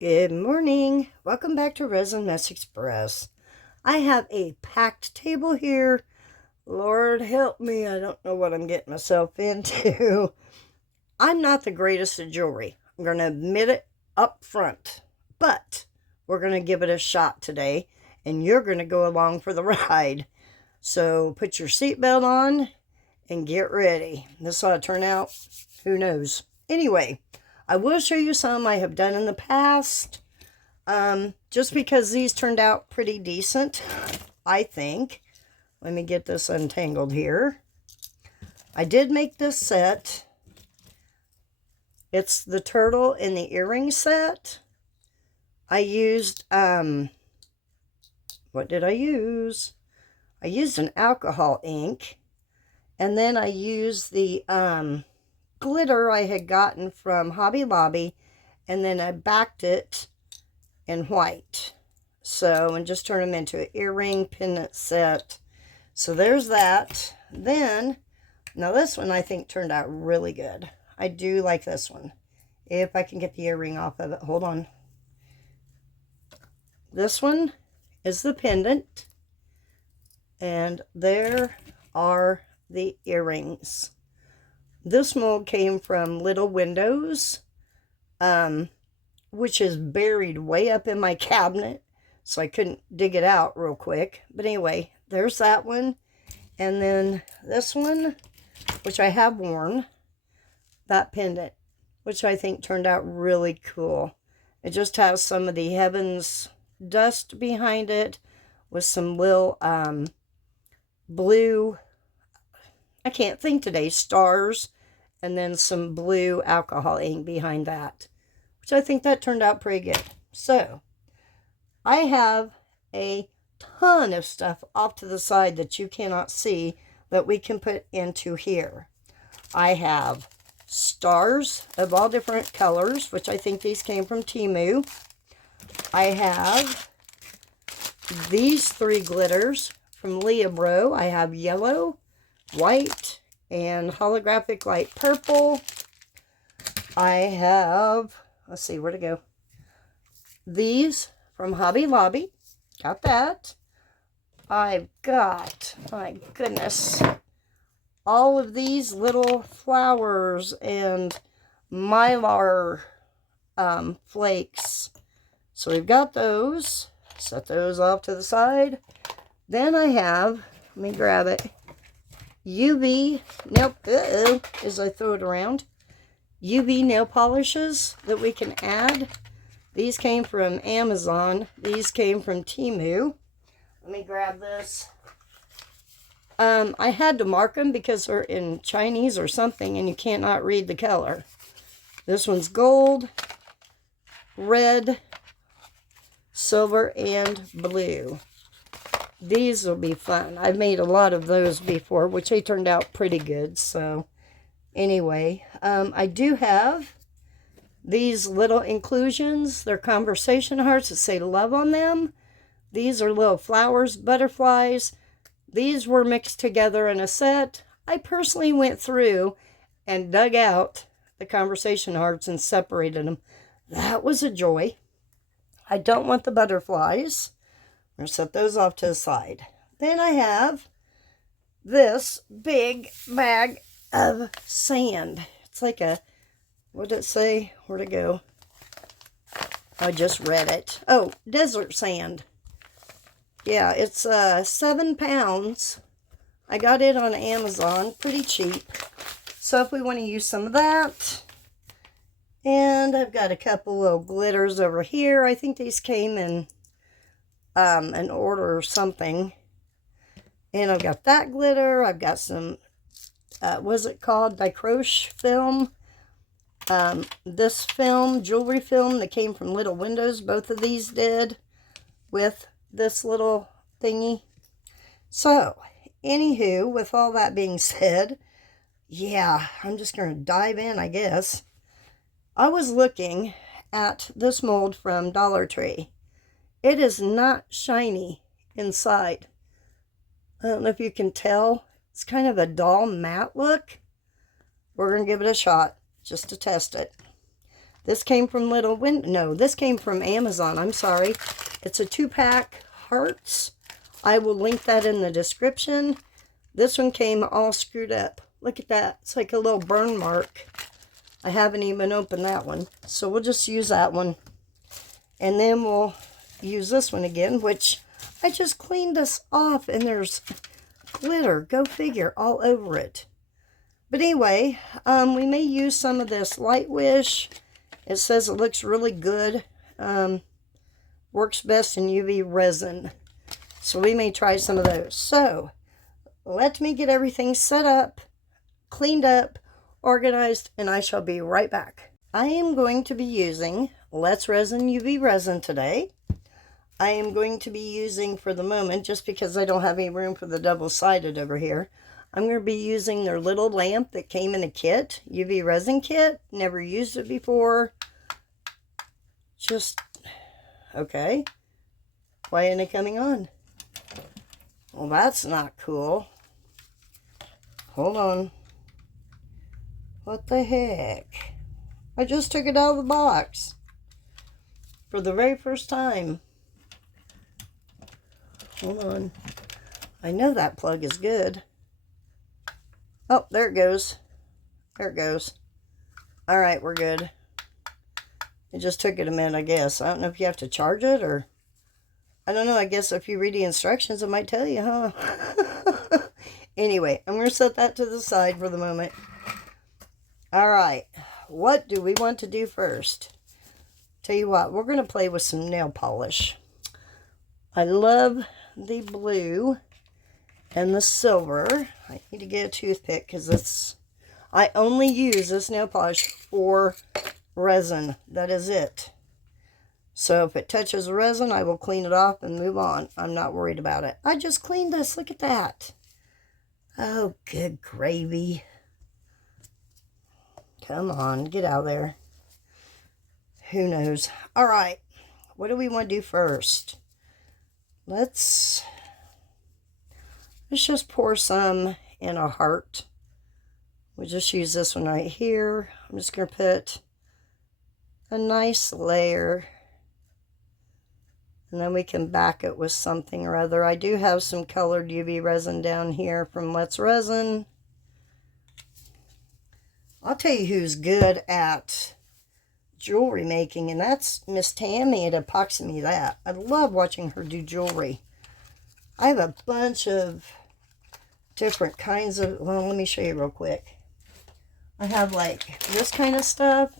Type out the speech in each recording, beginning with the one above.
Good morning. Welcome back to Resin Mess Express. I have a packed table here. Lord help me, I don't know what I'm getting myself into. I'm not the greatest at jewelry. I'm going to admit it up front. But we're going to give it a shot today, and you're going to go along for the ride. So put your seatbelt on and get ready. This ought to turn out, who knows. Anyway, I will show you some I have done in the past. Just because these turned out pretty decent, I think. Let me get this untangled here. I did make this set. It's the turtle and the earring set. I used, what did I use? I used an alcohol ink. And then I used the, glitter I had gotten from Hobby Lobby. And then I backed it in white. So, and just turn them into an earring pendant set. So there's that. Then, now this one I think turned out really good. I do like this one. If I can get the earring off of it. Hold on. This one is the pendant. And there are the earrings. This mold came from Little Windows. Which is buried way up in my cabinet, so I couldn't dig it out real quick. But anyway, there's that one. And then this one, which I have worn, that pendant, which I think turned out really cool. It just has some of the heavens dust behind it with some little blue, I can't think today, stars, and then some blue alcohol ink behind that. So I think that turned out pretty good. So, I have a ton of stuff off to the side that you cannot see that we can put into here. I have stars of all different colors, which I think these came from Temu. I have these three glitters from Leobro. I have yellow, white, and holographic light purple. I have... let's see, where to go. These from Hobby Lobby. Got that. I've got, my goodness, all of these little flowers and mylar flakes. So we've got those. Set those off to the side. Then I have, let me grab it, UV, nope, as I throw it around. UV nail polishes that we can add. These came from Amazon. These came from Temu. Let me grab this. I had to mark them because they're in Chinese or something and you cannot read the color. This one's gold, red, silver, and blue. These will be fun. I've made a lot of those before, which they turned out pretty good, so... anyway, I do have these little inclusions. They're conversation hearts that say love on them. These are little flowers, butterflies. These were mixed together in a set. I personally went through and dug out the conversation hearts and separated them. That was a joy. I don't want the butterflies. I'm going to set those off to the side. Then I have this big bag of sand. It's like a, what did it say? Where'd it go? I just read it. Oh, desert sand. Yeah, it's 7 pounds. I got it on Amazon, pretty cheap. So if we want to use some of that. And I've got a couple little glitters over here. I think these came in an order or something. And I've got that glitter. I've got some what's it called? Dicroche film. This film, jewelry film that came from Little Windows. Both of these did with this little thingy. So, anywho, with all that being said, yeah, I'm just going to dive in, I guess. I was looking at this mold from Dollar Tree. It is not shiny inside. I don't know if you can tell. It's kind of a dull matte look. We're going to give it a shot just to test it. This came from this came from Amazon. I'm sorry. It's a 2-pack hearts. I will link that in the description. This one came all screwed up. Look at that. It's like a little burn mark. I haven't even opened that one. So we'll just use that one. And then we'll use this one again, which I just cleaned this off and there's glitter, go figure, all over it. But anyway, we may use some of this Light Wish. It says it looks really good. Works best in UV resin. So we may try some of those. So let me get everything set up, cleaned up, organized, and I shall be right back. I am going to be using Let's Resin UV resin today. I am going to be using, for the moment, just because I don't have any room for the double-sided over here, I'm going to be using their little lamp that came in a kit, UV resin kit. Never used it before. Okay. Why isn't it coming on? Well, that's not cool. Hold on. What the heck? I just took it out of the box. For the very first time. Hold on. I know that plug is good. Oh, there it goes. There it goes. Alright, we're good. It just took it a minute, I guess. I don't know if you have to charge it or... I don't know. I guess if you read the instructions, it might tell you, huh? Anyway, I'm going to set that to the side for the moment. Alright. What do we want to do first? Tell you what, we're going to play with some nail polish. I love the blue and the silver. I need to get a toothpick because I only use this nail polish for resin. That is it. So if it touches resin, I will clean it off and move on. I'm not worried about it. I just cleaned this. Look at that. Oh, good gravy. Come on, get out of there. Who knows? All right. What do we want to do first? Let's just pour some in a heart. We'll just use this one right here. I'm just going to put a nice layer. And then we can back it with something or other. I do have some colored UV resin down here from Let's Resin. I'll tell you who's good at jewelry making, and that's Miss Tammy at Epoxy Me That. I love watching her do jewelry. I have a bunch of different kinds of, well, let me show you real quick. I have like this kind of stuff,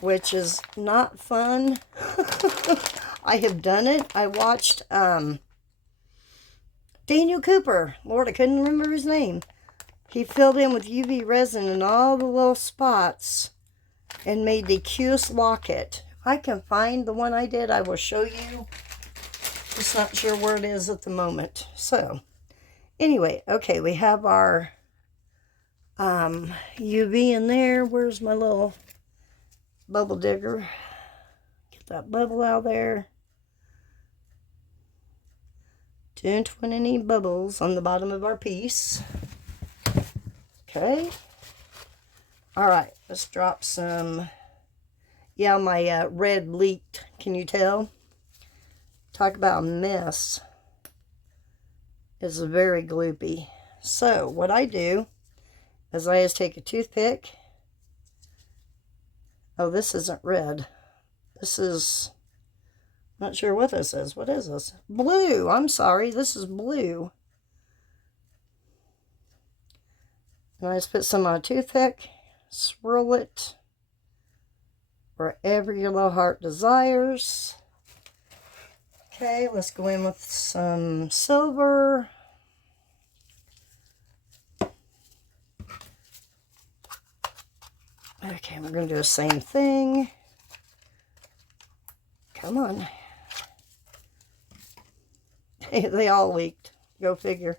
which is not fun. I have done it. I watched Daniel Cooper. Lord, I couldn't remember his name. He filled in with UV resin in all the little spots and made the cutest locket. If I can find the one I did, I will show you. Just not sure where it is at the moment. So, anyway, okay, we have our UV in there. Where's my little bubble digger? Get that bubble out there. Don't want any bubbles on the bottom of our piece. Okay. Alright, let's drop some. Yeah, my red leaked. Can you tell? Talk about a mess. It's very gloopy. So, what I do is I just take a toothpick. Oh, this isn't red. This is... not sure what this is. What is this? Blue. I'm sorry. This is blue. And I just put some on a toothpick. Swirl it wherever your little heart desires. Okay, let's go in with some silver. Okay, we're going to do the same thing. Come on. They all leaked. Go figure.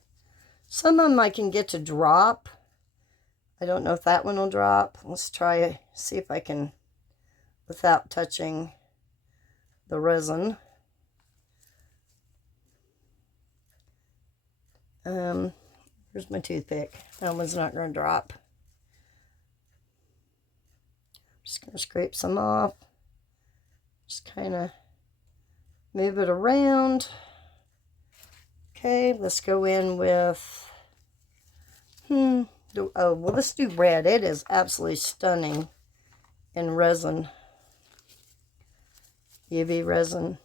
Some of them I can get to drop. I don't know if that one will drop. Let's try, see if I can, without touching the resin. Here's my toothpick. That one's not going to drop. Just going to scrape some off. Just kind of move it around. Okay, let's go in with, oh, well, let's do red. It is absolutely stunning in resin. UV resin.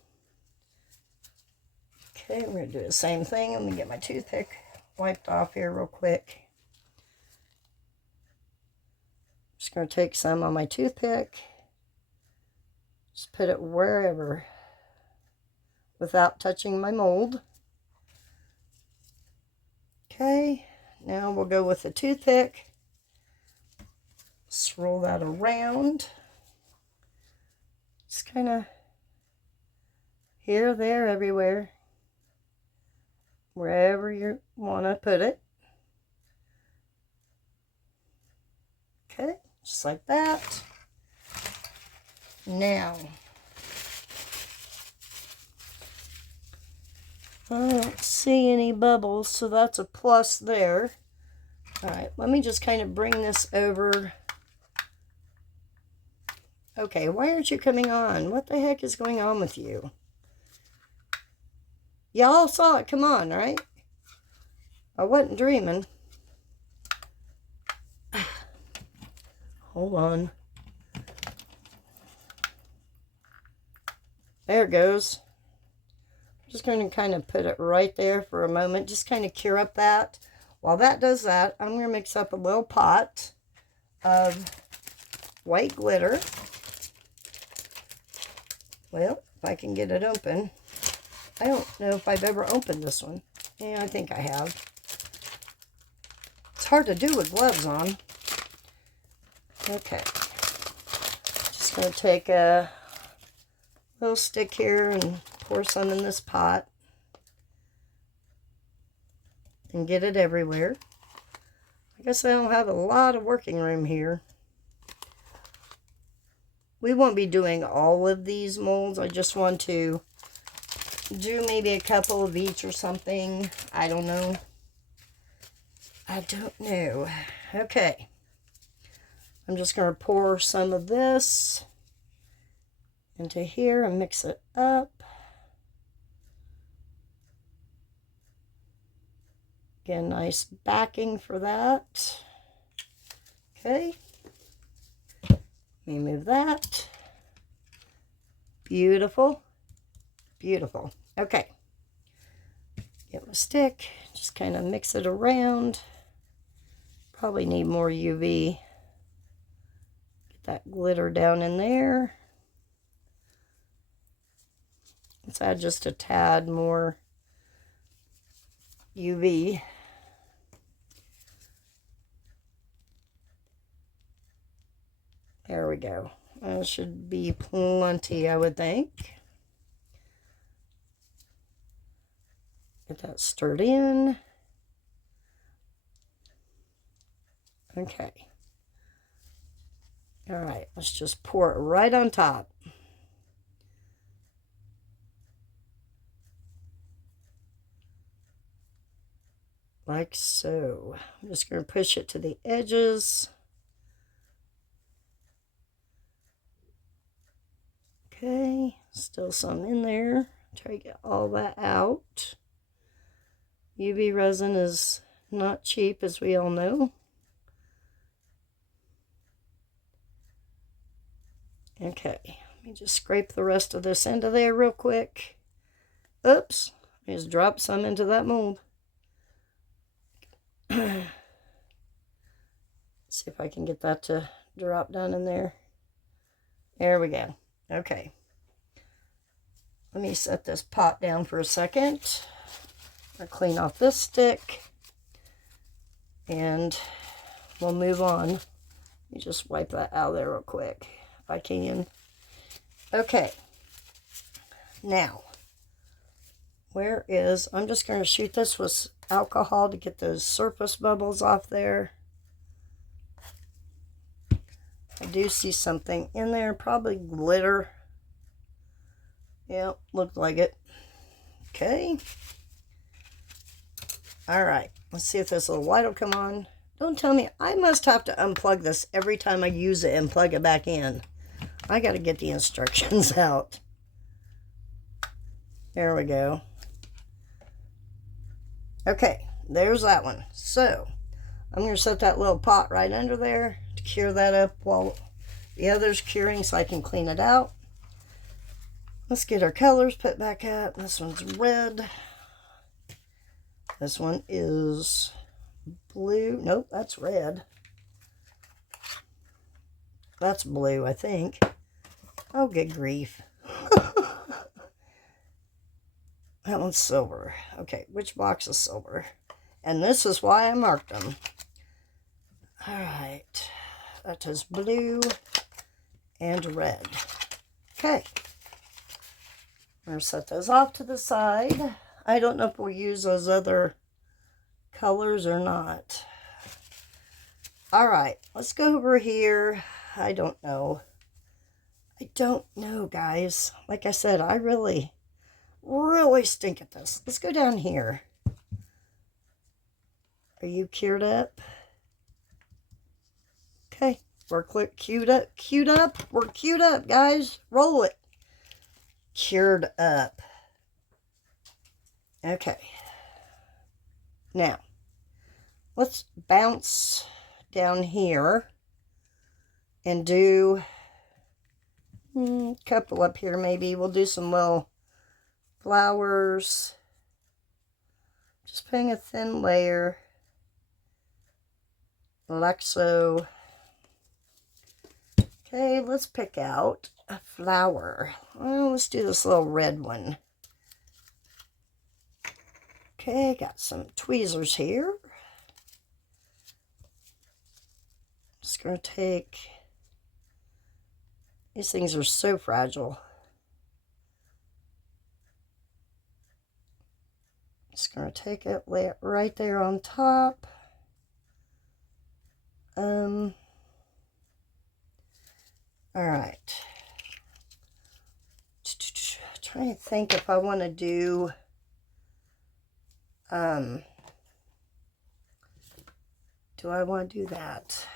Okay, I'm going to do the same thing. Let me get my toothpick wiped off here real quick. Just going to take some on my toothpick. Just put it wherever without touching my mold. Okay, now we'll go with the toothpick. Swirl that around. Just kind of here, there, everywhere. Wherever you want to put it. Okay, just like that. Now, I don't see any bubbles, so that's a plus there. All right, let me just kind of bring this over. Okay, why aren't you coming on? What the heck is going on with you? Y'all saw it come on, right? I wasn't dreaming. Hold on. There it goes. Just going to kind of put it right there for a moment. Just kind of cure up that. While that does that, I'm going to mix up a little pot of white glitter. Well, if I can get it open. I don't know if I've ever opened this one. Yeah, I think I have. It's hard to do with gloves on. Okay. Just going to take a little stick here and pour some in this pot. And get it everywhere. I guess I don't have a lot of working room here. We won't be doing all of these molds. I just want to do maybe a couple of each or something. I don't know. I don't know. Okay. I'm just going to pour some of this into here and mix it up. Get a nice backing for that. Okay. Let me move that. Beautiful. Beautiful. Okay. Get my stick. Just kind of mix it around. Probably need more UV. Get that glitter down in there. Let's add just a tad more UV. There we go. That should be plenty, I would think. Get that stirred in. Okay. All right, let's just pour it right on top. Like so. I'm just going to push it to the edges. Okay, still some in there. Try to get all that out. UV resin is not cheap, as we all know. Okay, let me just scrape the rest of this into there real quick. Oops, I just dropped some into that mold. See if I can get that to drop down in there. There we go. Okay. Let me set this pot down for a second. I'll clean off this stick. And we'll move on. Let me just wipe that out of there real quick, if I can. Okay. Now, where is, I'm just going to shoot this with alcohol to get those surface bubbles off there. I do see something in there, probably glitter. Yep, looked like it. Okay. All right, let's see if this little light will come on. Don't tell me I must have to unplug this every time I use it and plug it back in. I got to get the instructions out. There we go. Okay, there's that one. So, I'm going to set that little pot right under there to cure that up while the other's curing so I can clean it out. Let's get our colors put back up. This one's red. This one is blue. Nope, that's red. That's blue, I think. Oh, good grief. That one's silver. Okay, which box is silver? And this is why I marked them. Alright. That is blue and red. Okay. I'm going to set those off to the side. I don't know if we'll use those other colors or not. Alright, let's go over here. I don't know. I don't know, guys. Like I said, I really stink at this. Let's go down here. Are you cured up? Okay, we're queued up. We're queued up, guys. Roll it. Cured up. Okay. Now, let's bounce down here and do a couple up here maybe. We'll do some little flowers. Just putting a thin layer. Like so. Okay, let's pick out a flower. Well, let's do this little red one. Okay, got some tweezers here. Just going to take... These things are so fragile. Just going to take it, lay it right there on top. Alright. Trying to think if I want to do do I want to do that?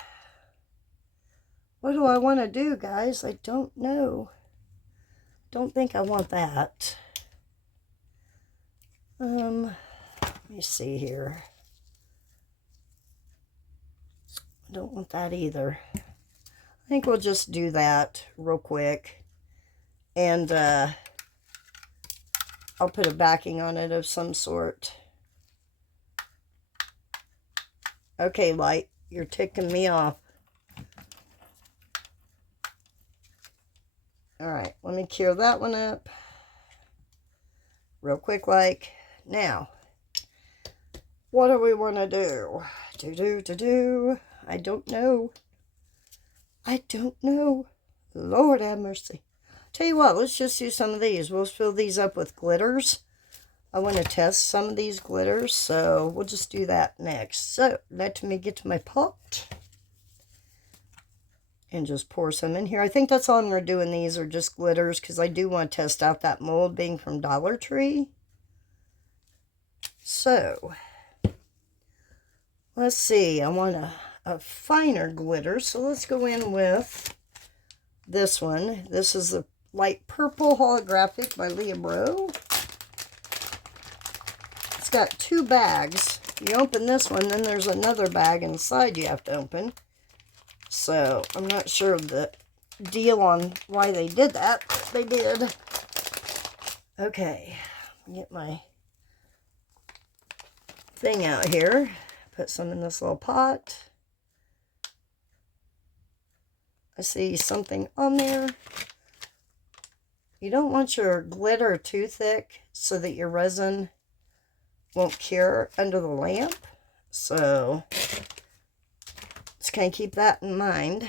What do I want to do, guys? I don't know. Don't think I want that. Let me see here. I don't want that either. I think we'll just do that real quick. And I'll put a backing on it of some sort. Okay, light, you're ticking me off. Alright, let me cure that one up. Real quick like. Now, what do we want to do? I don't know. I don't know. Lord have mercy. Tell you what, let's just do some of these. We'll fill these up with glitters. I want to test some of these glitters, so we'll just do that next. So, let me get to my pot. And just pour some in here. I think that's all I'm going to do in these are just glitters, because I do want to test out that mold being from Dollar Tree. So, let's see. I want a finer glitter, so let's go in with this one. This is the light purple holographic by Leah Bro. It's got two bags. You open this one, then there's another bag inside you have to open. So, I'm not sure of the deal on why they did that, but they did. Okay, get my thing out here. Put some in this little pot. I see something on there. You don't want your glitter too thick so that your resin won't cure under the lamp. So, just kind of keep that in mind.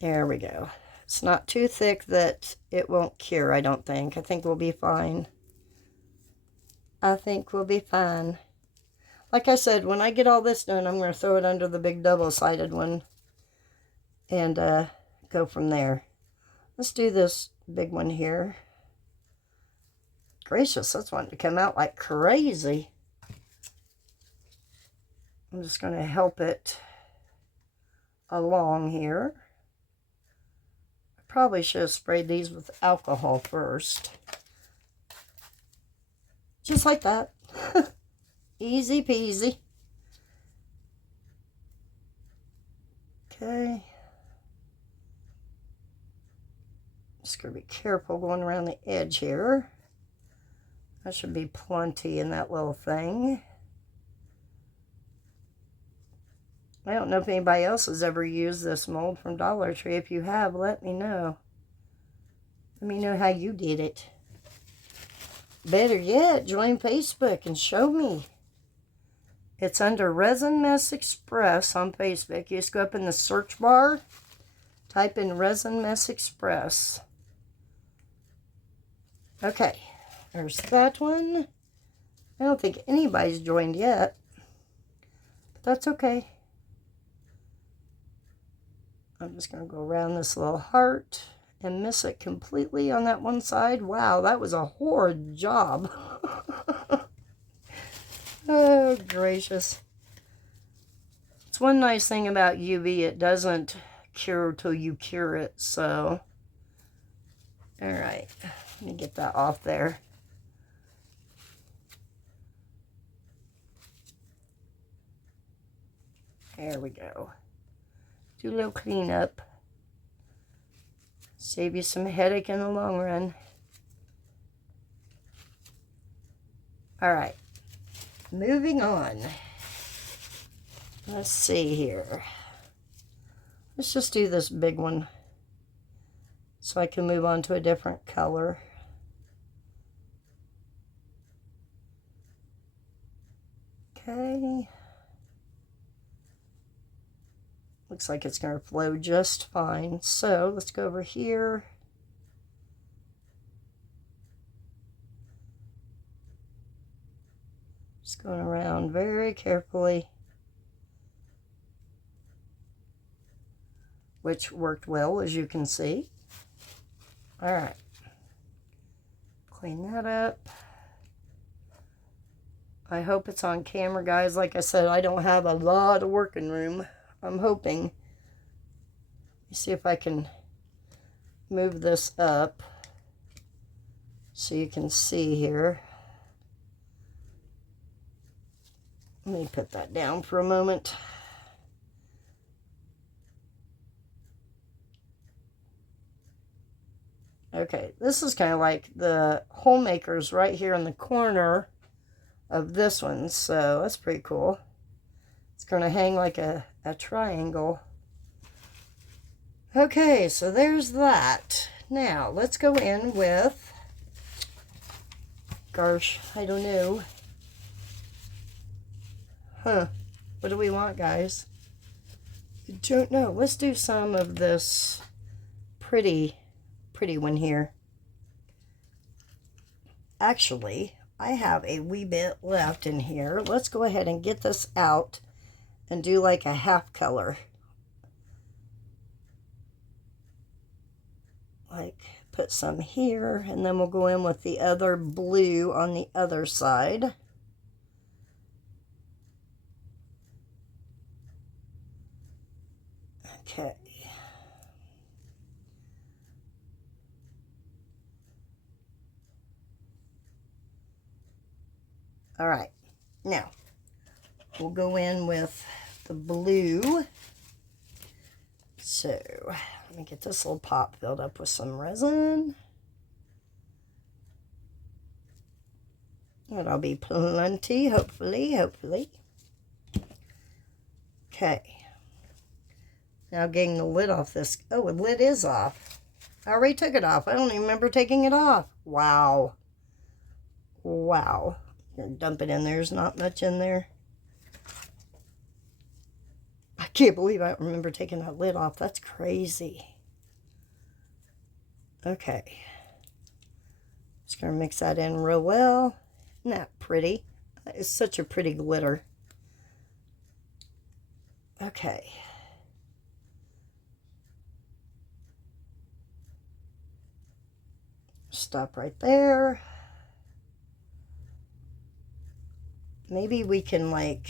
There we go. It's not too thick that it won't cure, I don't think. I think we'll be fine. I think we'll be fine. Like I said, when I get all this done, I'm going to throw it under the big double-sided one and go from there. Let's do this big one here. Gracious, that's wanting to come out like crazy. I'm just going to help it along here. I probably should have sprayed these with alcohol first. Just like that. Easy peasy. Okay. Just going to be careful going around the edge here. That should be plenty in that little thing. I don't know if anybody else has ever used this mold from Dollar Tree. If you have, let me know. Let me know how you did it. Better yet, join Facebook and show me. It's under Resin Mess Express on Facebook. You just go up in the search bar, type in Resin Mess Express. Okay, there's that one. I don't think anybody's joined yet, but that's okay. I'm just going to go around this little heart and miss it completely on that one side. Wow, that was a horrid job. Oh, gracious. It's one nice thing about UV. It doesn't cure till you cure it, so. All right, let me get that off there. There we go. Do a little cleanup. Save you some headache in the long run. All right, moving on. Let's see here. Let's just do this big one so I can move on to a different color. Okay. Looks like it's going to flow just fine. So let's go over here. Just going around very carefully, which worked well, as you can see. All right. Clean that up. I hope it's on camera, guys. Like I said, I don't have a lot of working room. I'm hoping. Let me see if I can move this up so you can see here. Let me put that down for a moment. Okay, this is kind of like the hole makers right here in the corner of this one, so that's pretty cool. It's going to hang like a triangle. Okay, so there's that. Now, let's go in with, gosh, I don't know. What do we want, guys? I don't know. Let's do some of this pretty one here. Actually, I have a wee bit left in here. Let's go ahead and get this out and do like a half color. Like, put some here, and then we'll go in with the other blue on the other side. Okay. All right. Now, we'll go in with the blue. So, let me get this little pot filled up with some resin. That'll be plenty, hopefully. Okay. Now getting the lid off this. Oh, the lid is off. I already took it off. I don't even remember taking it off. Wow. Wow. Gonna dump it in there. There's not much in there. I can't believe I don't remember taking that lid off. That's crazy. Okay. Just gonna mix that in real well. Isn't that pretty? It's such a pretty glitter. Okay. Stop right there. Maybe we can like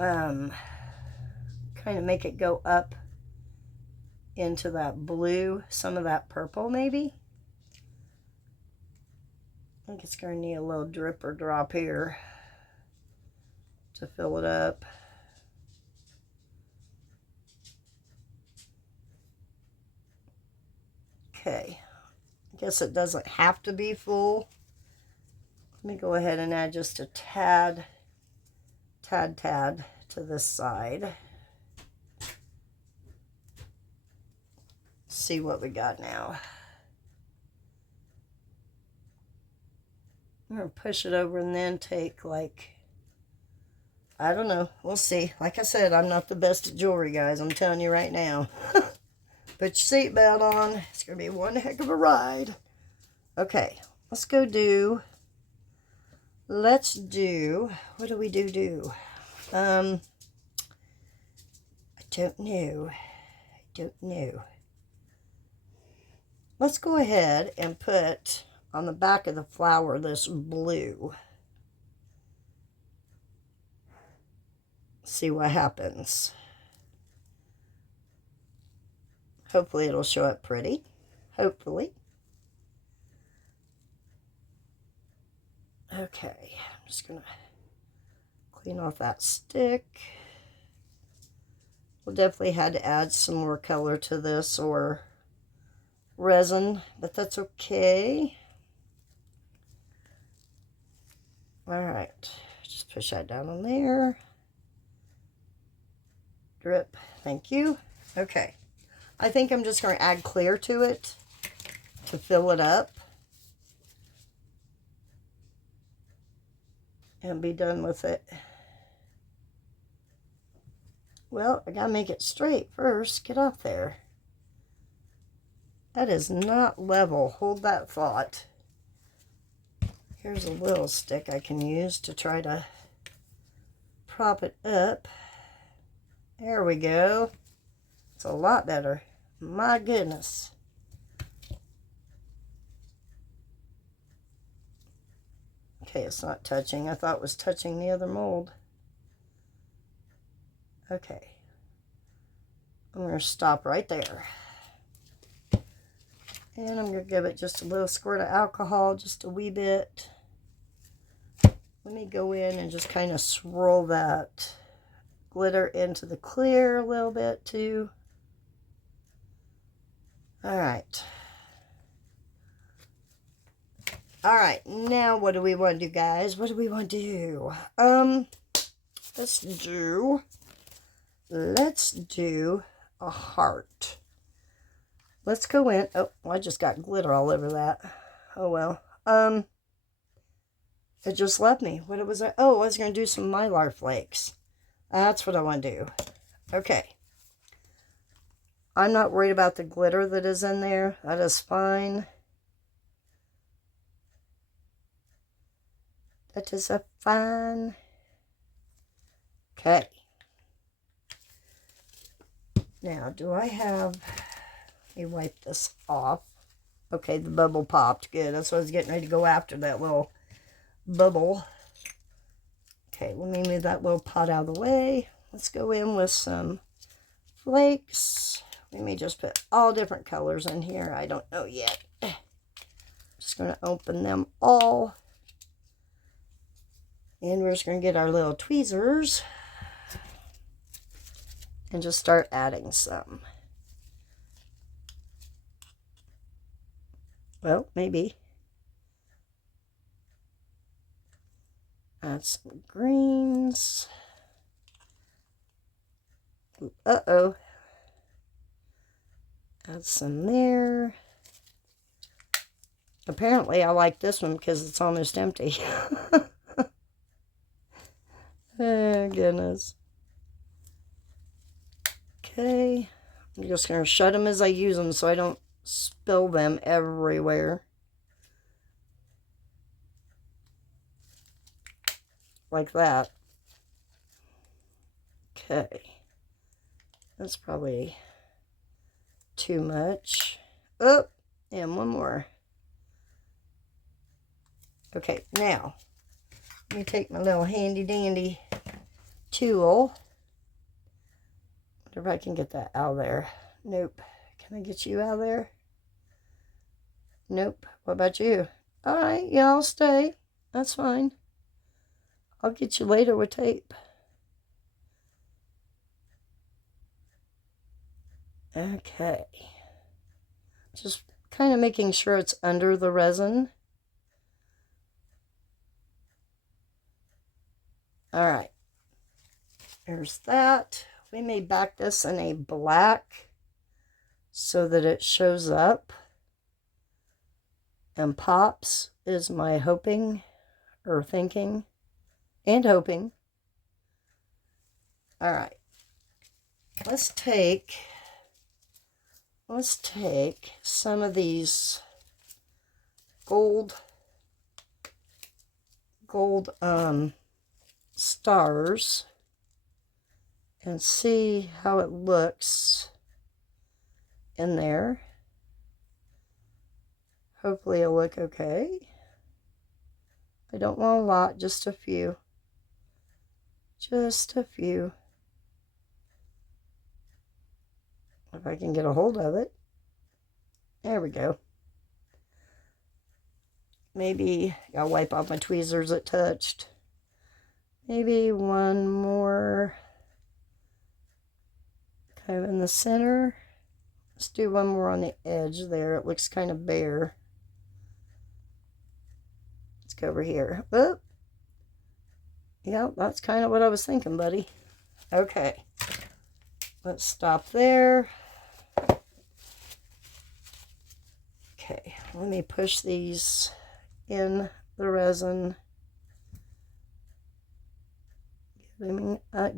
kind of make it go up into that blue, some of that purple maybe. I think it's going to need a little drip or drop here to fill it up. Okay, I guess it doesn't have to be full. Let me go ahead and add just a tad to this side. See what we got now. I'm going to push it over and then take, like, I don't know. We'll see. Like I said, I'm not the best at jewelry, guys. I'm telling you right now. Put your seatbelt on. It's going to be one heck of a ride. Okay, let's go do, what do we do? I don't know. Let's go ahead and put on the back of the flower this blue. See what happens. Hopefully it'll show up pretty. Hopefully. Okay, I'm just going to clean off that stick. We'll definitely had to add some more color to this or resin, but that's okay. All right, just push that down on there. Drip, thank you. Okay, I think I'm just going to add clear to it to fill it up and be done with it. Well, I gotta make it straight first. Get off there. That is not level. Hold that thought. Here's a little stick I can use to try to prop it up. There we go. It's a lot better. My goodness. Okay, it's not touching. I thought it was touching the other mold. Okay. I'm going to stop right there. And I'm going to give it just a little squirt of alcohol, just a wee bit. Let me go in and just kind of swirl that glitter into the clear a little bit too. All right. All right, now what do we want to do, guys? What do we want to do? Let's do a heart. Let's go in. Oh, I just got glitter all over that. Oh, well. It just left me. What was I? Oh, I was going to do some Mylar flakes. That's what I want to do. Okay. I'm not worried about the glitter that is in there. That is fine. That is a fine. Okay. Now, do I have... Let me wipe this off. Okay, the bubble popped. Good. That's what I was getting ready to go after, that little bubble. Okay, let me move that little pot out of the way. Let's go in with some flakes. Let me just put all different colors in here. I don't know yet. Just going to open them all. And we're just going to get our little tweezers and just start adding some. Well, maybe. Add some greens. Uh-oh. Add some there. Apparently, I like this one because it's almost empty. Oh, goodness. Okay. I'm just going to shut them as I use them so I don't spill them everywhere. Like that. Okay. That's probably too much. Oh, and one more. Okay, now, let me take my little handy dandy tool. Wonder if I can get that out of there. Nope. Can I get you out of there? Nope. What about you? Alright, yeah, I'll stay. That's fine. I'll get you later with tape. Okay. Just kind of making sure it's under the resin. Alright. There's that. We may back this in a black so that it shows up and pops, is my hoping or thinking and hoping. Alright. Let's take some of these gold stars and see how it looks in there. Hopefully it'll look okay. I don't want a lot, just a few. Just a few. If I can get a hold of it. There we go. Maybe I'll wipe off my tweezers it touched. Maybe one more kind of in the center. Let's do one more on the edge there. It looks kind of bare. Let's go over here. Oh. Yeah, that's kind of what I was thinking, buddy. Okay. Let's stop there. Okay, let me push these in the resin.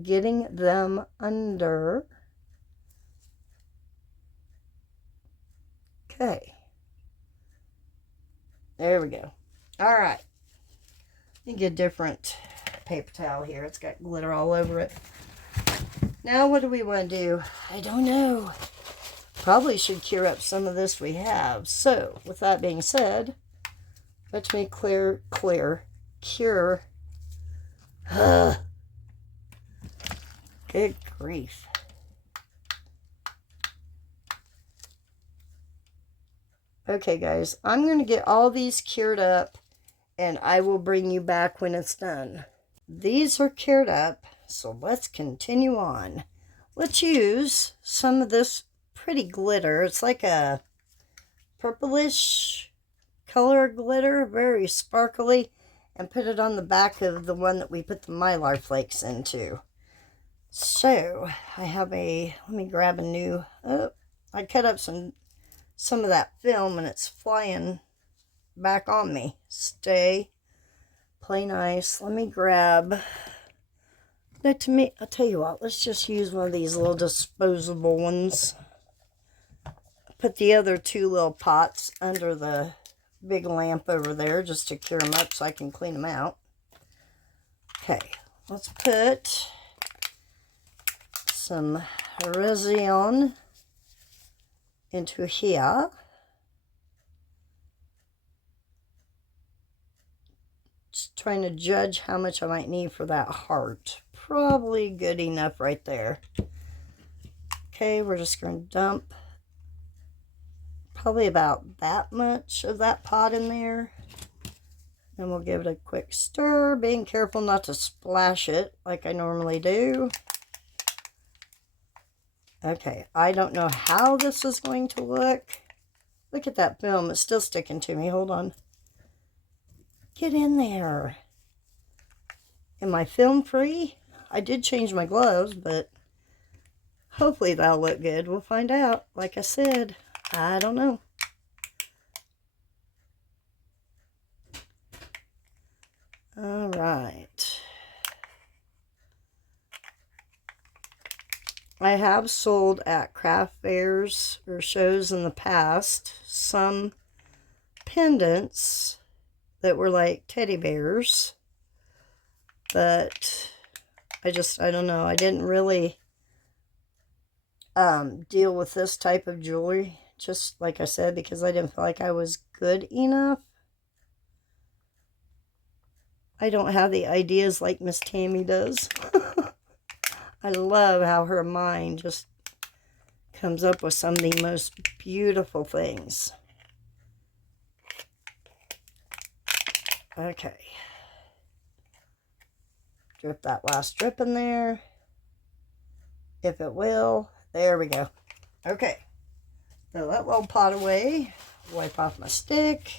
Getting them under. Okay. There we go. All right. Let me get a different paper towel here. It's got glitter all over it. Now what do we want to do? I don't know. Probably should cure up some of this we have. So, with that being said, let me cure. Good grief. Okay, guys, I'm going to get all these cured up, and I will bring you back when it's done. These are cured up, so let's continue on. Let's use some of this pretty glitter. It's like a purplish color glitter, very sparkly, and put it on the back of the one that we put the Mylar flakes into. So I have let me grab a new, I cut up some of that film and it's flying back on me. Stay, play nice. Let me grab, I'll tell you what, let's just use one of these little disposable ones. Put the other two little pots under the big lamp over there just to cure them up so I can clean them out. Okay, let's put some Resin into here. Just trying to judge how much I might need for that heart. Probably good enough right there. Okay, we're just going to dump probably about that much of that pot in there. Then we'll give it a quick stir, being careful not to splash it like I normally do. Okay, I don't know how this is going to look. Look at that film, it's still sticking to me. Hold on. Get in there. Am I film free? I did change my gloves, but hopefully that'll look good. We'll find out. Like I said, I don't know. All right. I have sold at craft fairs or shows in the past some pendants that were like teddy bears, but I don't know. I didn't really deal with this type of jewelry, just like I said, because I didn't feel like I was good enough. I don't have the ideas like Miss Tammy does. I love how her mind just comes up with some of the most beautiful things. Okay. Drip that last drip in there. If it will. There we go. Okay. Throw that little pot away. Wipe off my stick.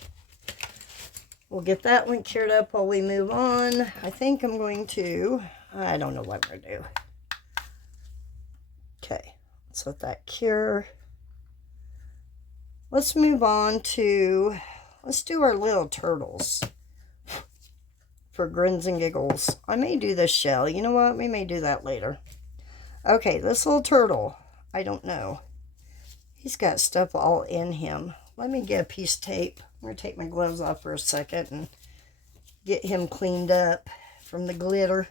We'll get that one cured up while we move on. I think I'm going to, I don't know what I'm going to do. Okay, let's let that cure. Let's move on to, let's do our little turtles for grins and giggles. I may do this shell. You know what? We may do that later. Okay, this little turtle, I don't know. He's got stuff all in him. Let me get a piece of tape. I'm going to take my gloves off for a second and get him cleaned up from the glitter.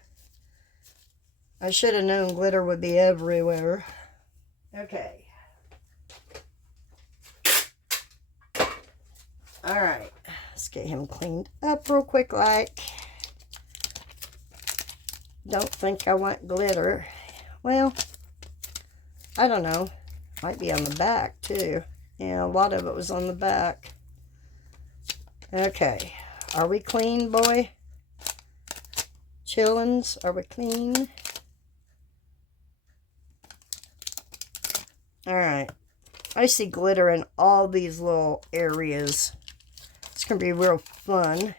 I should have known glitter would be everywhere. Okay. Alright. Let's get him cleaned up real quick like. Don't think I want glitter. Well, I don't know. Might be on the back too. Yeah, a lot of it was on the back. Okay. Are we clean, boy? Chillins, are we clean? Alright. I see glitter in all these little areas. It's going to be real fun.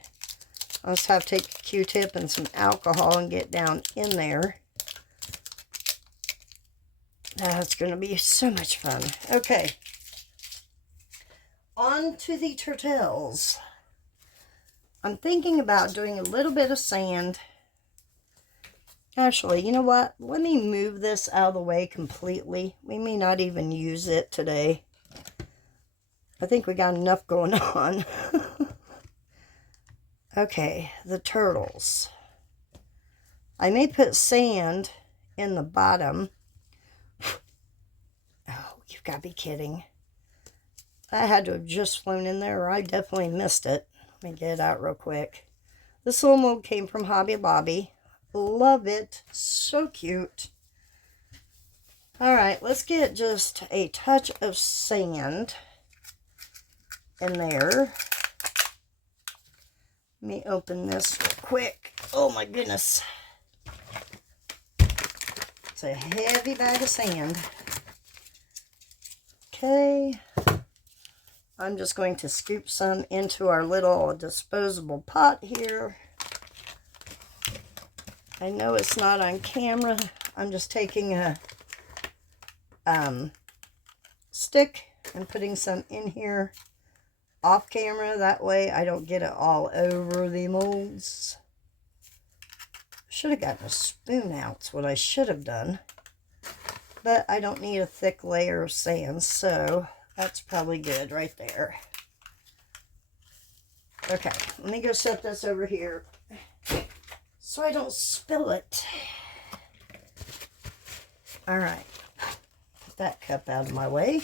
I'll just have to take a Q-tip and some alcohol and get down in there. That's going to be so much fun. Okay. On to the turtles. I'm thinking about doing a little bit of sand. Actually, you know what? Let me move this out of the way completely. We may not even use it today. I think we got enough going on. Okay, the turtles. I may put sand in the bottom. Oh, you've got to be kidding. I had to have just flown in there, or I definitely missed it. Let me get it out real quick. This little mold came from Hobby Lobby. Love it. So cute. Alright, let's get just a touch of sand in there. Let me open this real quick. Oh my goodness. It's a heavy bag of sand. Okay. I'm just going to scoop some into our little disposable pot here. I know it's not on camera. I'm just taking a stick and putting some in here off camera. That way I don't get it all over the molds. Should have gotten a spoon out. That's what I should have done. But I don't need a thick layer of sand, so that's probably good right there. Okay, let me go set this over here so I don't spill it. All right, get that cup out of my way.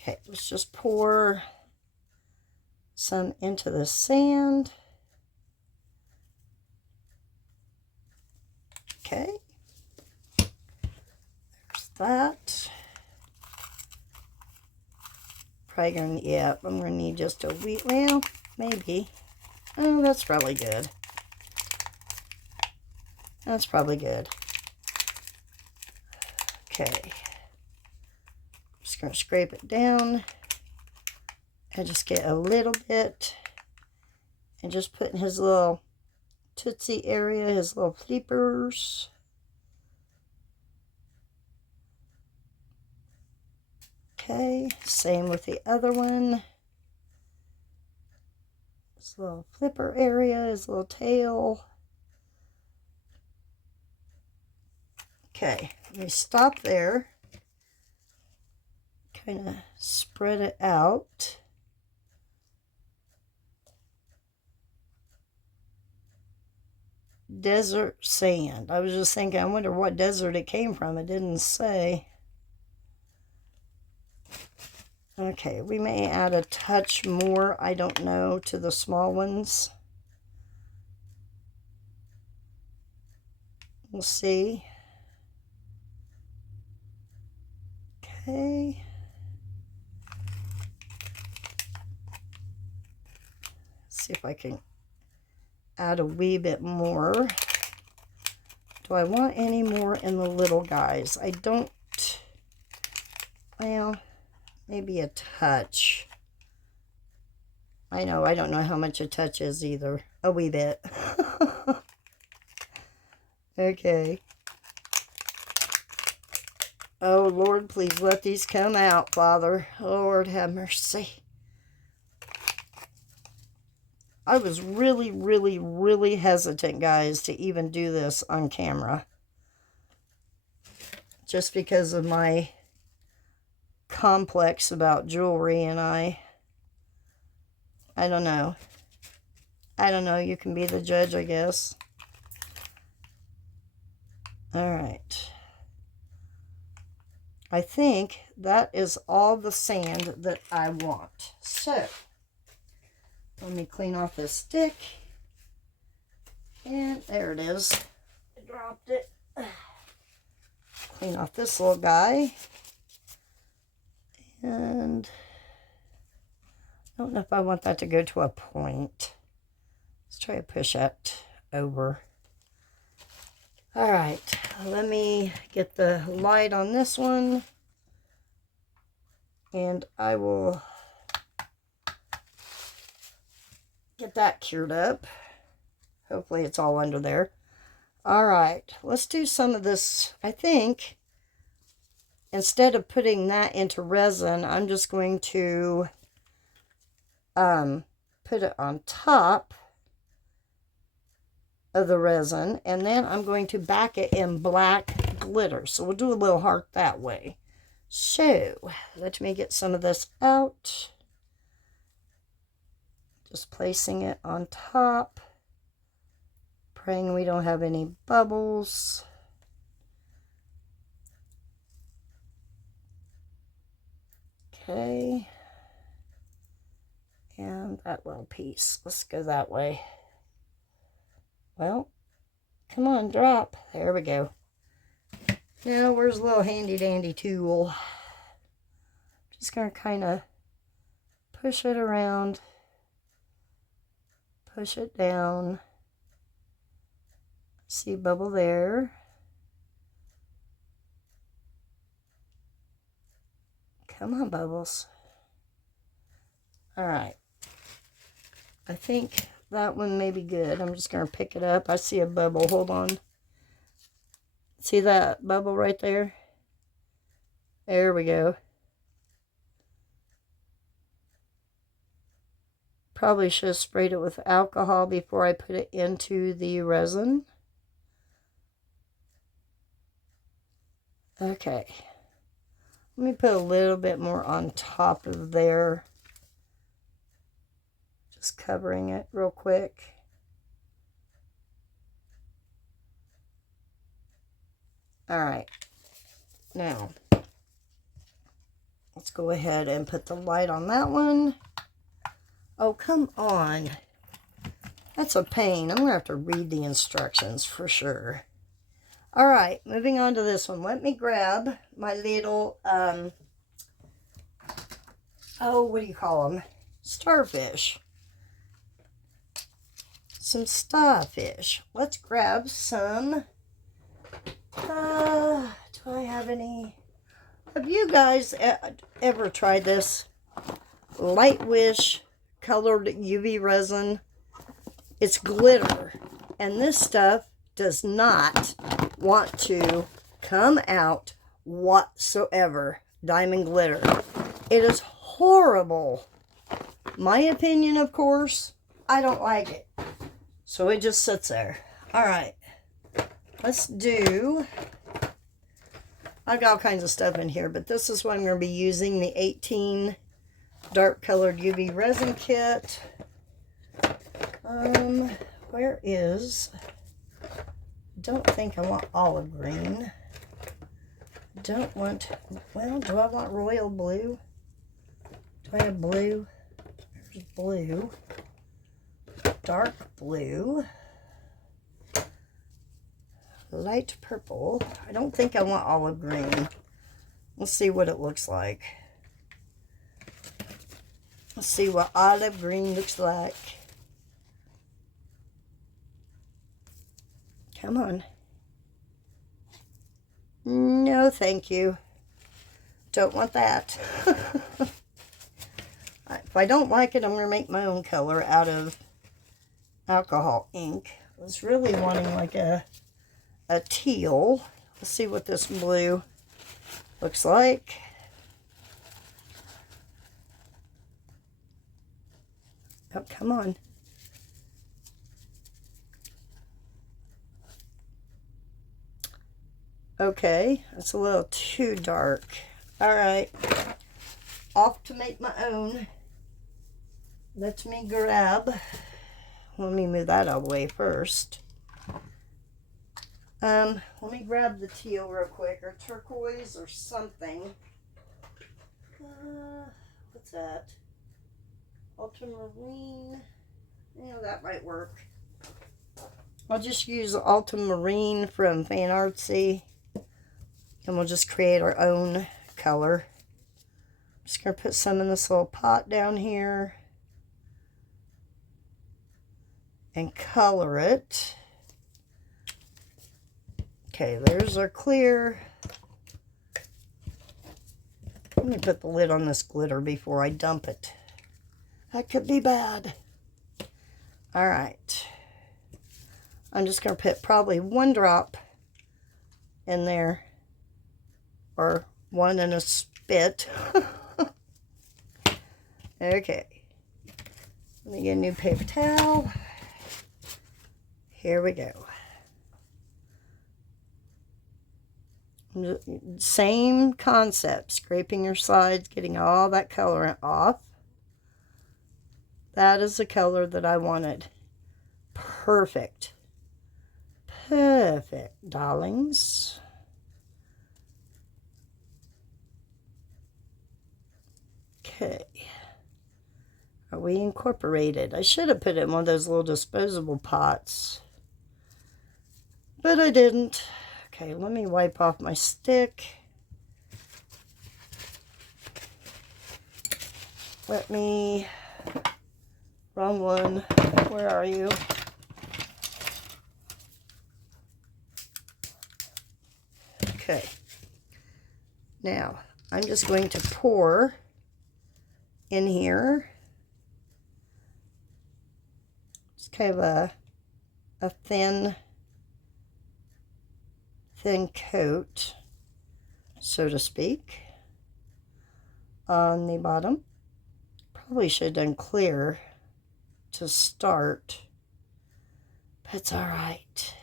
Okay, let's just pour some into the sand. Okay, there's that. Probably gonna, yeah, I'm gonna need just a wee, well, maybe. Oh, that's probably good. That's probably good. Okay. Just gonna scrape it down and just get a little bit and just put in his little tootsie area, his little flippers. Okay, same with the other one. His little flipper area, his little tail. Okay, let me stop there. Kind of spread it out. Desert sand. I was just thinking, I wonder what desert it came from. It didn't say. Okay, we may add a touch more, I don't know, to the small ones. We'll see. Okay. See if I can add a wee bit more. Do I want any more in the little guys? I don't. Well, maybe a touch. I know, I don't know how much a touch is either. A wee bit. Okay. Oh, Lord, please let these come out, Father. Lord, have mercy. I was really, really, really hesitant, guys, to even do this on camera. Just because of my complex about jewelry, and I don't know. I don't know. You can be the judge, I guess. All right. I think that is all the sand that I want. So, let me clean off this stick. And there it is. I dropped it. Clean off this little guy. And I don't know if I want that to go to a point. Let's try to push that over. All right, let me get the light on this one. And I will get that cured up. Hopefully it's all under there. All right, let's do some of this. I think instead of putting that into resin, I'm just going to put it on top of the resin, and then I'm going to back it in black glitter. So we'll do a little heart that way. So let me get some of this out. Just placing it on top, praying we don't have any bubbles. Okay. And that little piece. Let's go that way. Well, come on, drop. There we go. Now, where's the little handy dandy tool? Just going to kind of push it around. Push it down. See bubble there. Come on, bubbles. All right. I think that one may be good. I'm just going to pick it up. I see a bubble. Hold on. See that bubble right there? There we go. Probably should have sprayed it with alcohol before I put it into the resin. Okay. Let me put a little bit more on top of there. Just covering it real quick. All right. Now, let's go ahead and put the light on that one. Oh, come on. That's a pain. I'm going to have to read the instructions for sure. All right, moving on to this one. Let me grab my little, oh, what do you call them? Starfish. Some starfish. Let's grab some, do I have any? Have you guys ever tried this? Light Wish colored UV resin. It's glitter, and this stuff does not want to come out whatsoever. Diamond glitter. It is horrible. My opinion, of course. I don't like it. So it just sits there. All right. Let's do... I've got all kinds of stuff in here, but this is what I'm going to be using. The 18 dark colored UV resin kit. Where is... Don't think I want olive green. Don't want... Well, do I want royal blue? Do I have blue? There's blue. Dark blue. light purple. I don't think I want olive green. We'll see what it looks like. Let's see what olive green looks like. Come on. No, thank you. Don't want that. If I don't like it, I'm going to make my own color out of alcohol ink. I was really wanting like a teal. Let's see what this blue looks like. Oh, come on. Okay, that's a little too dark. All right, off to make my own. Let me grab, let me move that out of the way first. Let me grab the teal real quick, or turquoise or something. What's that? Ultramarine. Yeah, that might work. I'll just use ultramarine from Fan Artsy, and we'll just create our own color. I'm just going to put some in this little pot down here and color it. Okay, there's our clear. Let me put the lid on this glitter before I dump it. That could be bad. All right. I'm just going to put probably 1 drop in there, or 1 in a spit. Okay. Let me get a new paper towel. Here we go. Same concept. Scraping your sides, getting all that colorant off. That is the color that I wanted. Perfect. Perfect, darlings. Okay. Are we incorporated? I should have put it in one of those little disposable pots, but I didn't. Okay, let me wipe off my stick. Let me... Wrong one. Where are you? Okay. Now, I'm just going to pour in here. It's kind of a thin coat, so to speak, on the bottom. Probably should have done clear to start, but it's all right.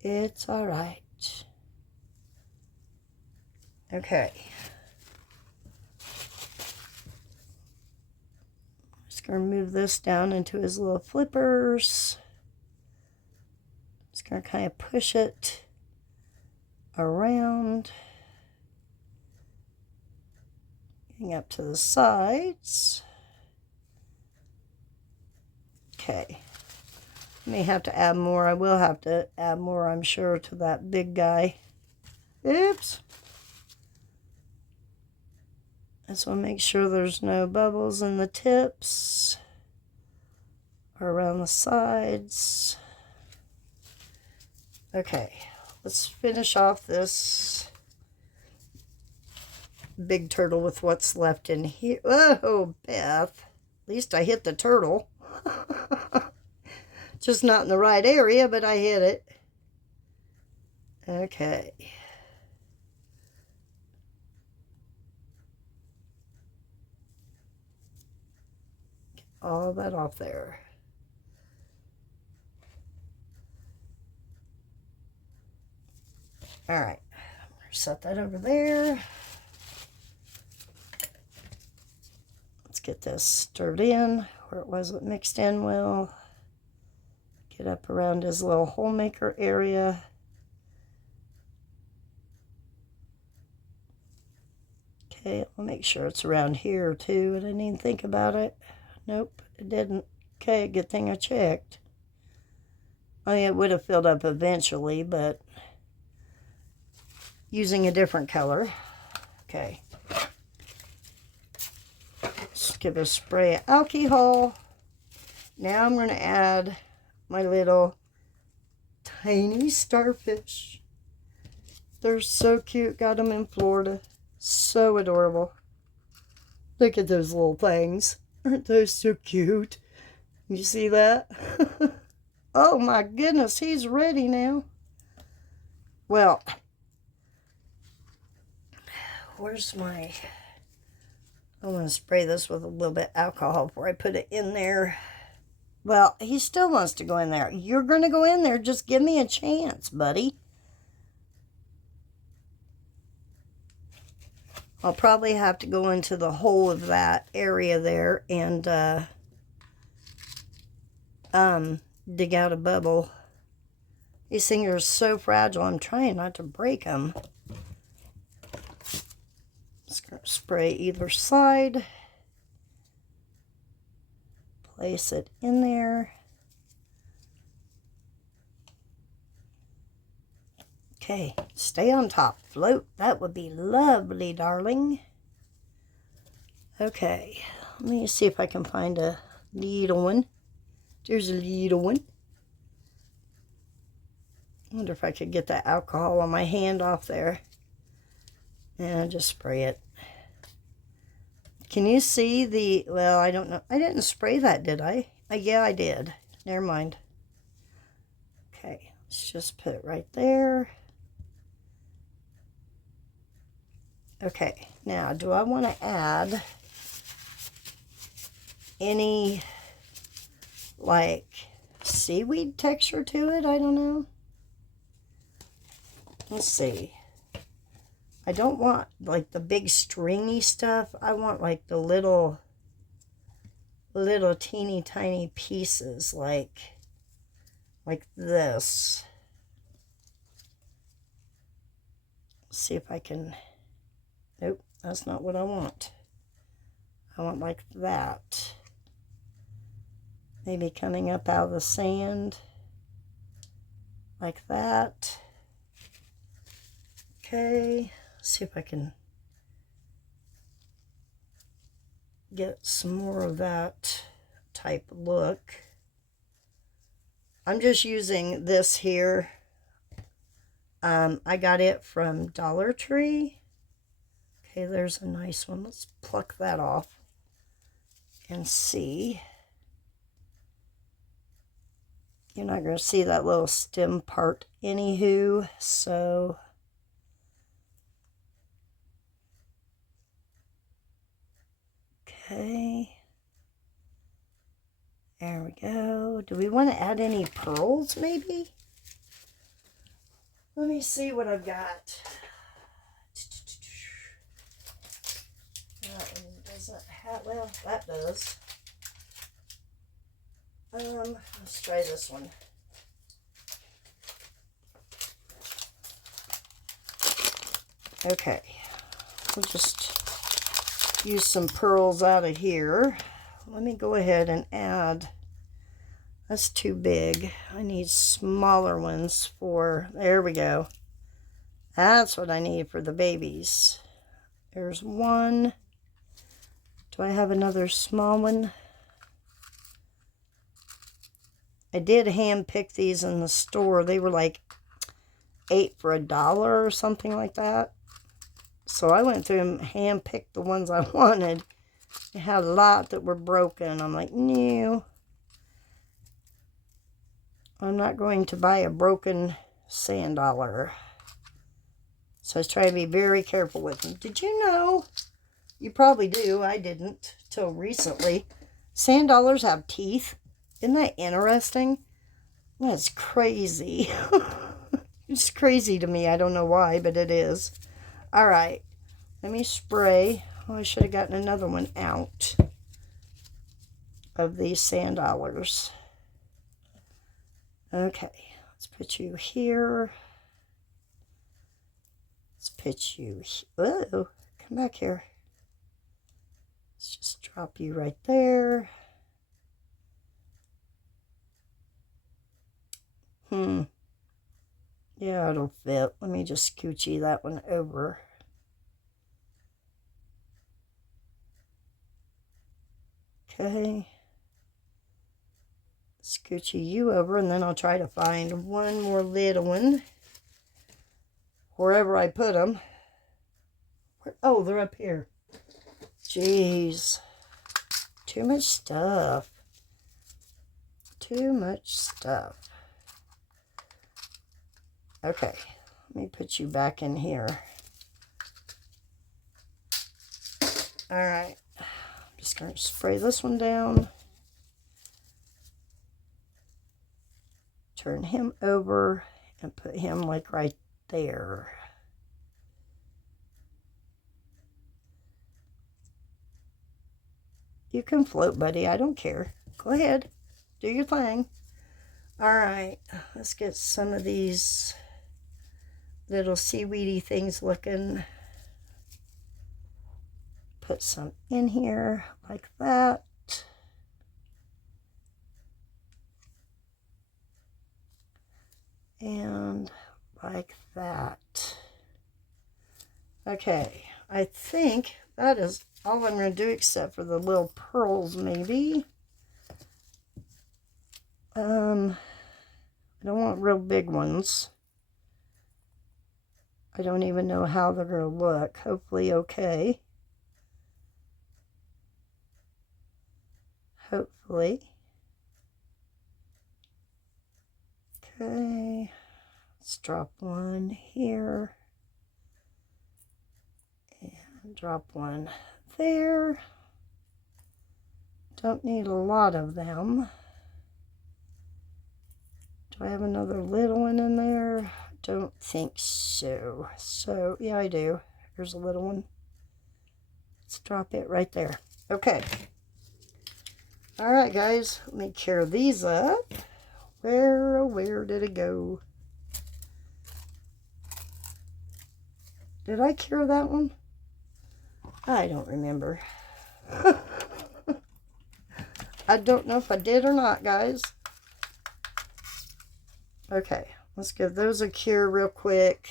It's all right. Okay. Just going to move this down into his little flippers. Just going to kind of push it around. Getting up to the sides. Okay. May have to add more. I will have to add more, I'm sure, to that big guy. Oops. I just want to make sure there's no bubbles in the tips or around the sides. Okay, let's finish off this big turtle with what's left in here. Oh, Beth. At least I hit the turtle. Just not in the right area, but I hit it. Okay. Get all that off there. All right. I'm going to set that over there. Let's get this stirred in where it wasn't mixed in well. Get up around his little hole maker area. Okay, I'll make sure it's around here too. I didn't even think about it. Nope, it didn't. Okay, good thing I checked. I mean, it would have filled up eventually, but using a different color. Okay. Let's give it a spray of alcohol. Now I'm going to add my little tiny starfish. They're so cute. Got them in Florida. So adorable. Look at those little things. Aren't those so cute? You see that? Oh my goodness, he's ready now. Well, where's my... I want to spray this with a little bit of alcohol before I put it in there. Well, he still wants to go in there. You're going to go in there. Just give me a chance, buddy. I'll probably have to go into the whole of that area there and dig out a bubble. These things are so fragile. I'm trying not to break them. Just going to spray either side. Place it in there. Okay, stay on top. Float. That would be lovely, darling. Okay, let me see if I can find a little one. There's a little one. I wonder if I could get that alcohol on my hand off there. And just spray it. Can you see the... Well, I don't know. I didn't spray that, did I? Yeah, I did. Never mind. Okay, let's just put it right there. Okay, now, do I want to add any, like, seaweed texture to it? I don't know. Let's see. I don't want, like, the big stringy stuff. I want, like, the little teeny tiny pieces, like this. Let's see if I can... Nope, that's not what I want. I want like that. Maybe coming up out of the sand. Like that. Okay, let's see if I can get some more of that type look. I'm just using this here. I got it from Dollar Tree. Okay, there's a nice one. Let's pluck that off and see. You're not going to see that little stem part anywho, so... Okay. There we go. Do we want to add any pearls, maybe? Let me see what I've got. That one doesn't have... Well, that does. Let's try this one. Okay. We'll just use some pearls out of here. Let me go ahead and add... That's too big. I need smaller ones for... There we go. That's what I need for the babies. There's one. Do I have another small one? I did hand pick these in the store. They were like 8 for $1 or something like that. So I went through and hand picked the ones I wanted. They had a lot that were broken. I'm like, no. I'm not going to buy a broken sand dollar. So I was trying to be very careful with them. Did you know? You probably do. I didn't till recently. Sand dollars have teeth. Isn't that interesting? That's crazy. It's crazy to me. I don't know why, but it is. All right. Let me spray. Oh, I should have gotten another one out of these sand dollars. Okay. Let's put you here. Let's put you... Whoa. Come back here. Let's just drop you right there. Yeah, it'll fit. Let me just scoochie that one over. Okay. Scoochie you over, and then I'll try to find one more little one wherever I put them. Oh, they're up here. Jeez. Too much stuff. Too much stuff. Okay, let me put you back in here. All right, I'm just going to spray this one down. Turn him over and put him like right there. You can float, buddy. I don't care. Go ahead. Do your thing. All right, let's get some of these little seaweedy things looking. Put some in here like that. And like that. Okay, I think that is all I'm going to do except for the little pearls maybe. I don't want real big ones. I don't even know how they're going to look. Hopefully okay. Hopefully. Okay. Let's drop one here. And drop one there. Don't need a lot of them. Do I have another little one in there? Don't think so. So, yeah, I do. Here's a little one. Let's drop it right there. Okay. All right, guys. Let me cure these up. Where did it go? Did I cure that one? I don't remember. I don't know if I did or not, guys. Okay, let's give those a cure real quick.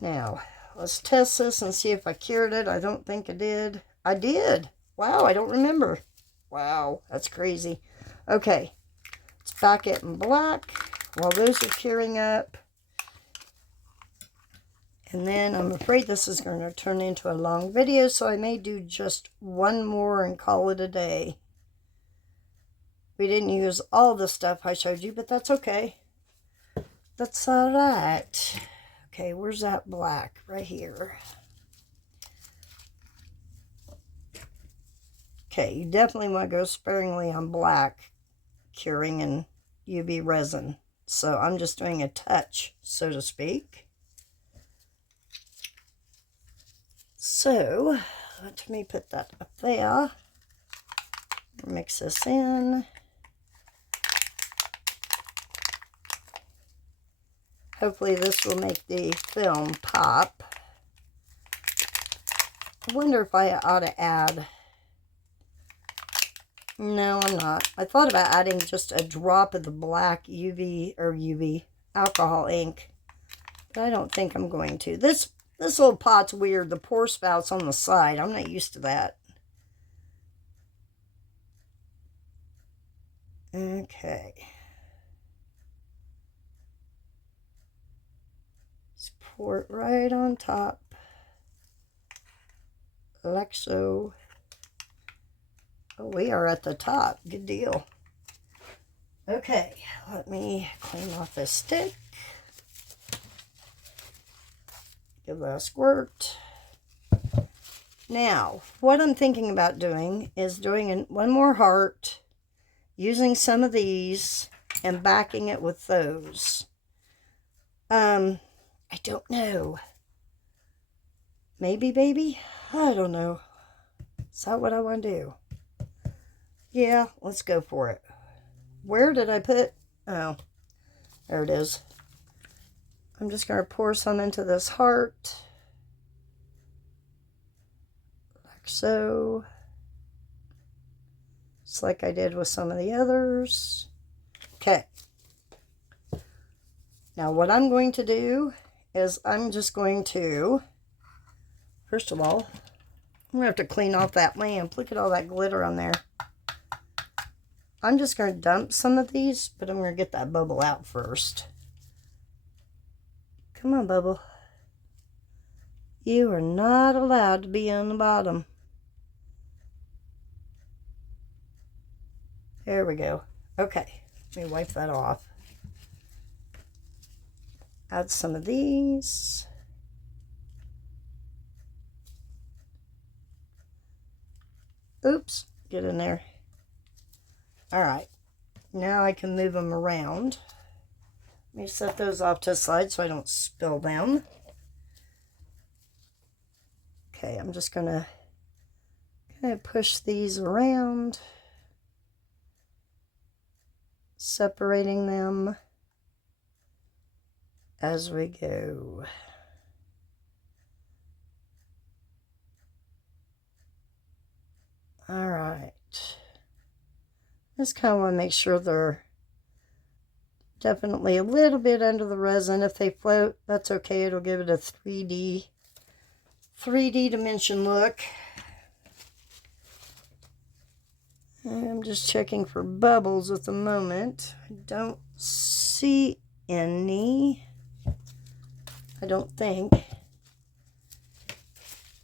Now, let's test this and see if I cured it. I don't think I did. I did. Wow, I don't remember. Wow, that's crazy. Okay, let's back it in black while those are curing up. And then I'm afraid this is going to turn into a long video, so I may do just one more and call it a day. We didn't use all the stuff I showed you, but that's okay. That's all right. Okay, where's that black? Right here. Okay, you definitely want to go sparingly on black curing and UV resin. So I'm just doing a touch, so to speak. So, let me put that up there. Mix this in. Hopefully this will make the film pop. I wonder if I ought to add... No, I'm not. I thought about adding just a drop of the black UV alcohol ink. But I don't think I'm going to. This little pot's weird. The pour spout's on the side. I'm not used to that. Okay. Just pour it right on top. Like so. Oh, we are at the top. Good deal. Okay, let me clean off this stick. Give that a squirt. Now, what I'm thinking about doing is doing one more heart, using some of these, and backing it with those. I don't know. Maybe, baby? I don't know. Is that what I want to do? Yeah, let's go for it. Where did I put... Oh, there it is. I'm just going to pour some into this heart. Like so. Just like I did with some of the others. Okay. Now what I'm going to do is I'm just going to, first of all, I'm going to have to clean off that lamp. Look at all that glitter on there. I'm just going to dump some of these, but I'm going to get that bubble out first. Come on, bubble. You are not allowed to be on the bottom. There we go. Okay, let me wipe that off. Add some of these. Oops, get in there. All right, now I can move them around. Let me set those off to the side so I don't spill them. Okay, I'm just gonna kind of push these around, separating them as we go. All right. Just kind of want to make sure they're definitely a little bit under the resin. If they float, that's okay. It'll give it a 3D dimension look. I'm just checking for bubbles at the moment. I don't see any. I don't think.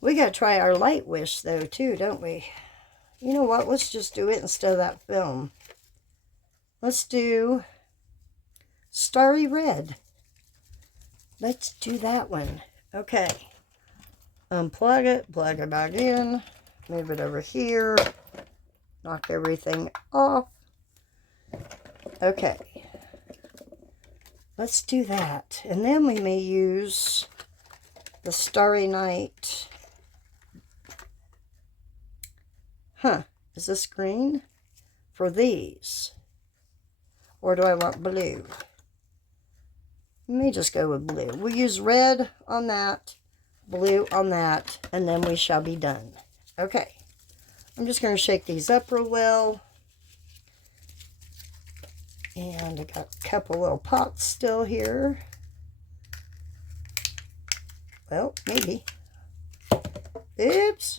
We got to try our light wish though too, don't we? You know what? Let's just do it instead of that film. Let's do Starry Red. Let's do that one. Okay. Unplug it, plug it back in, move it over here, knock everything off. Okay. Let's do that. And then we may use the Starry Night. Huh, is this green? For these. Or do I want blue? Let me just go with blue. We'll use red on that, blue on that, and then we shall be done. Okay. I'm just going to shake these up real well. And I got a couple little pots still here. Well, maybe. Oops.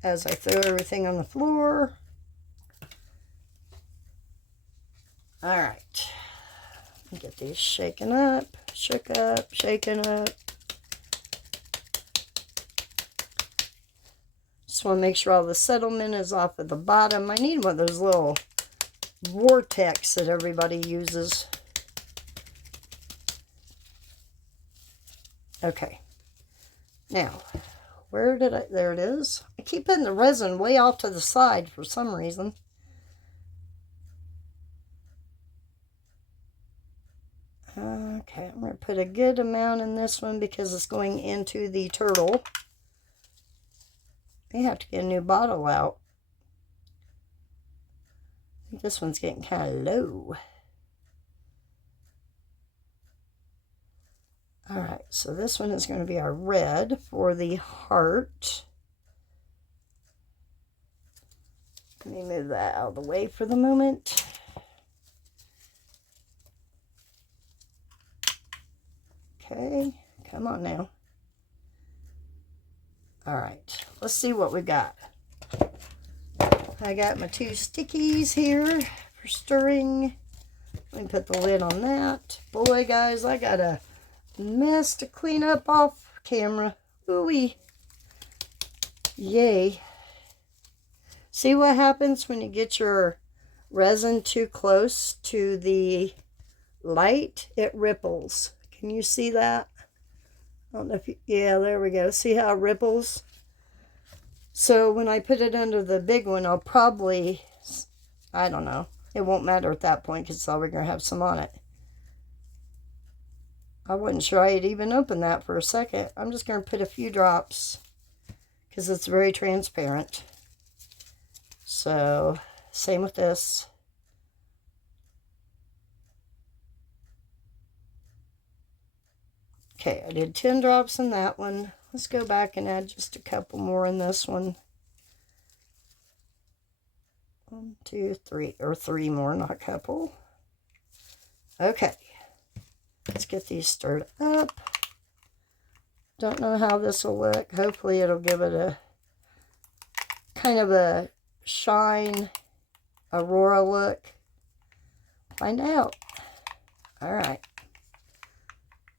As I throw everything on the floor. All right. Get these shaken up, shook up, shaken up. Just want to make sure all the settlement is off at the bottom. I need one of those little vortex that everybody uses. Okay. Now, where did I, there it is. I keep putting the resin way off to the side for some reason. Okay, I'm going to put a good amount in this one because it's going into the turtle. May have to get a new bottle out. I think this one's getting kind of low. Alright, so this one is going to be our red for the heart. Let me move that out of the way for the moment. Okay, come on now. Alright, let's see what we got. I got my 2 stickies here for stirring. Let me put the lid on that. Boy, guys, I got a mess to clean up off camera. Ooh-wee. Yay. See what happens when you get your resin too close to the light? It ripples. Can you see that? I don't know if you, yeah, there we go. See how it ripples? So when I put it under the big one, I'll probably, I don't know. It won't matter at that point because it's already going to have some on it. I wasn't sure I had even opened that for a second. I'm just going to put a few drops because it's very transparent. So, same with this. Okay, I did 10 drops in that one. Let's go back and add just a couple more in this one. 1, 2, 3, or 3 more, not a couple. Okay. Let's get these stirred up. Don't know how this will look. Hopefully it'll give it a kind of a shine, aurora look. Find out. All right.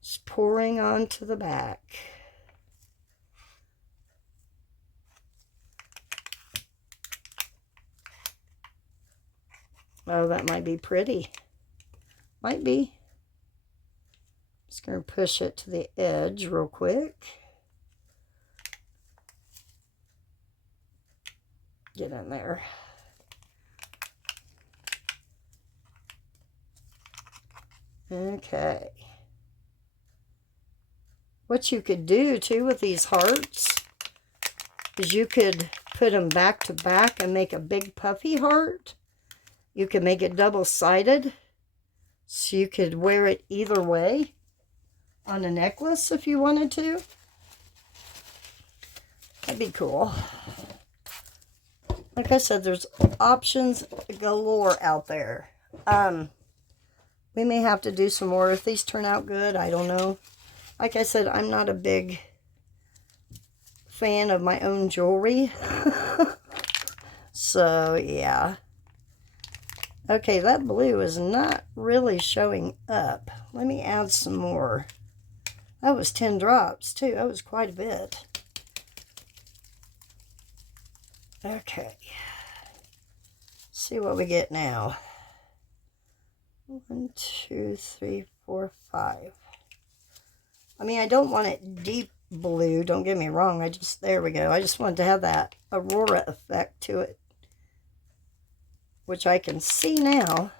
Just pouring onto the back. Oh, that might be pretty. Might be. Just going to push it to the edge real quick. Get in there. Okay. What you could do too with these hearts is you could put them back to back and make a big puffy heart. You could make it double-sided, so you could wear it either way on a necklace if you wanted to. That'd be cool. Like I said, there's options galore out there. We may have to do some more if these turn out good. I don't know. Like I said, I'm not a big fan of my own jewelry. So, yeah. Okay, that blue is not really showing up. Let me add some more. That was 10 drops, too. That was quite a bit. Okay. See what we get now. 1, 2, 3, 4, 5. I mean, I don't want it deep blue. Don't get me wrong. There we go. I just wanted to have that aurora effect to it, which I can see now.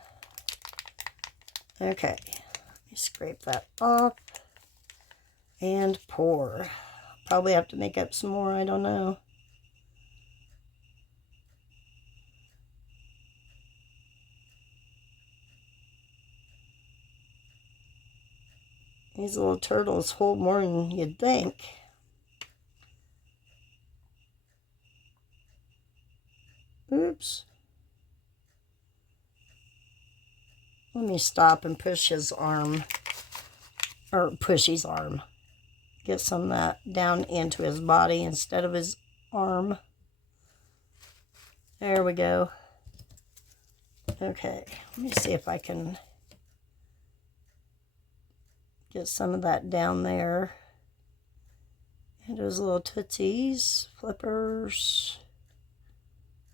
Okay, let me scrape that off and pour. Probably have to make up some more, I don't know. These little turtles hold more than you'd think. Oops. Let me stop and push his arm, or push his arm. Get some of that down into his body instead of his arm. There we go. Okay, let me see if I can get some of that down there. And those little tootsies, flippers,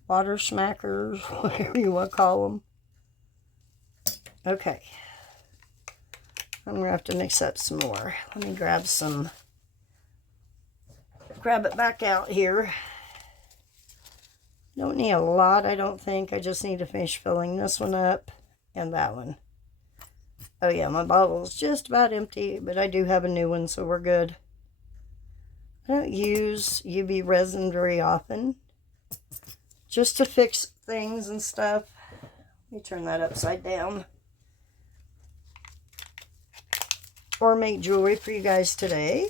water smackers, whatever you want to call them. Okay. I'm going to have to mix up some more. Let me grab it back out here. Don't need a lot, I don't think. I just need to finish filling this one up and that one. Oh yeah, my bottle's just about empty, but I do have a new one, so we're good. I don't use UV resin very often, just to fix things and stuff. Let me turn that upside down. Or make jewelry for you guys today.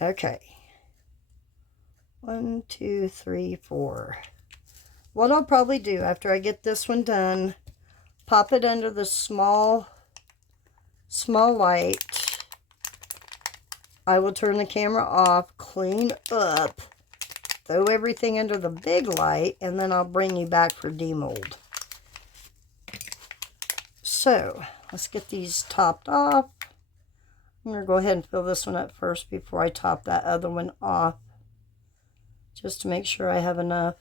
Okay. 1, 2, 3, 4. What I'll probably do after I get this one done, pop it under the small light. I will turn the camera off, clean up, throw everything under the big light, and then I'll bring you back for demold. So, let's get these topped off. I'm going to go ahead and fill this one up first before I top that other one off, just to make sure I have enough.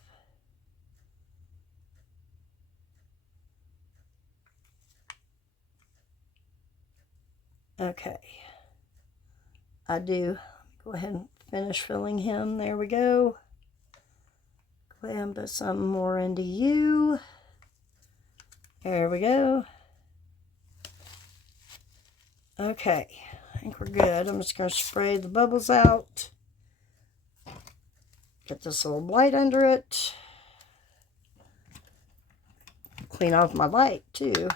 Okay, I do. Go ahead and finish filling him. There we go. Go ahead and put some more into you. There we go. Okay, I think we're good. I'm just going to spray the bubbles out. Get this little light under it. Clean off my light too.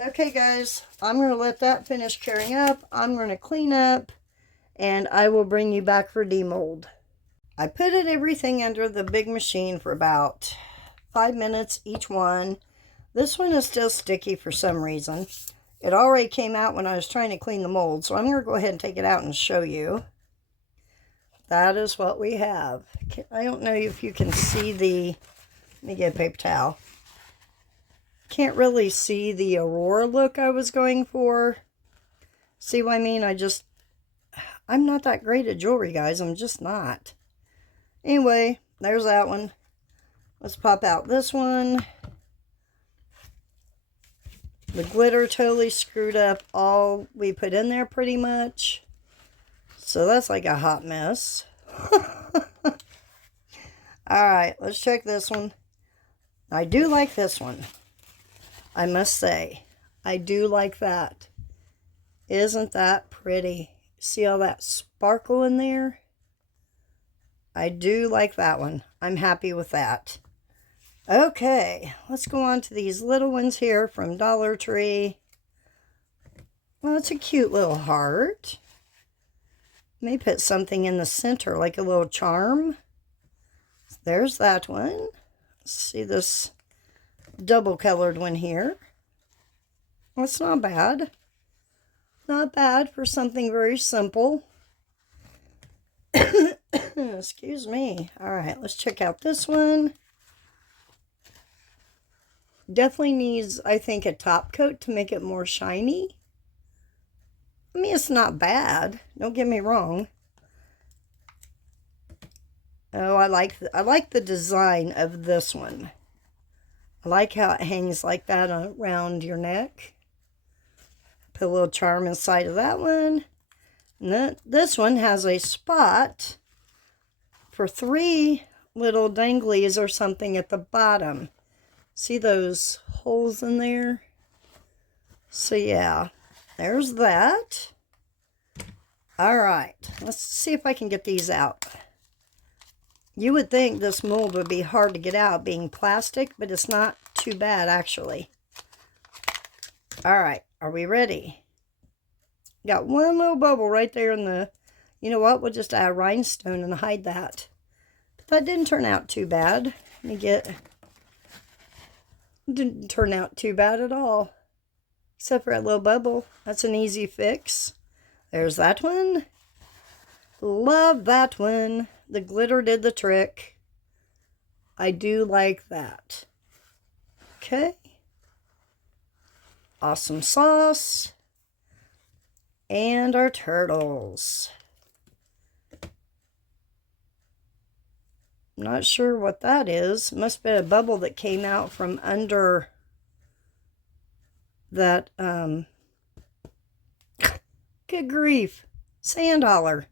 Okay guys, I'm going to let that finish curing up. I'm going to clean up and I will bring you back for demold. I put everything under the big machine for about 5 minutes each one. This one is still sticky for some reason. It already came out when I was trying to clean the mold, so I'm going to go ahead and take it out and show you. That is what we have. I don't know if you can see the... Let me get a paper towel. Can't really see the Aurora look I was going for. See what I mean? I'm not that great at jewelry, guys. I'm just not. Anyway, there's that one. Let's pop out this one. The glitter totally screwed up all we put in there pretty much. So that's like a hot mess. Alright, let's check this one. I do like this one. I must say. I do like that. Isn't that pretty? See all that sparkle in there? I do like that one. I'm happy with that. Okay, let's go on to these little ones here from Dollar Tree. Well, it's a cute little heart. May put something in the center, like a little charm. There's that one. Let's see this double colored one here. Well, it's not bad. Not bad for something very simple. Excuse me. All right, let's check out this one. Definitely needs, I think, a top coat to make it more shiny. I mean, it's not bad. Don't get me wrong. Oh, I like the design of this one. I like how it hangs like that around your neck. Put a little charm inside of that one. And this one has a spot for 3 little danglies or something at the bottom. See those holes in there? So yeah, there's that. All right, let's see if I can get these out. You would think this mold would be hard to get out being plastic, but it's not too bad actually. All right, are we ready? Got one little bubble right there in the, you know what, we'll just add a rhinestone and hide that. But that didn't turn out too bad. Let me get... Didn't turn out too bad at all. Except for that little bubble. That's an easy fix. There's that one. Love that one. The glitter did the trick. I do like that. Okay. Awesome sauce. And our turtles. I'm not sure what that is. It must have been a bubble that came out from under that, good grief, sand dollar.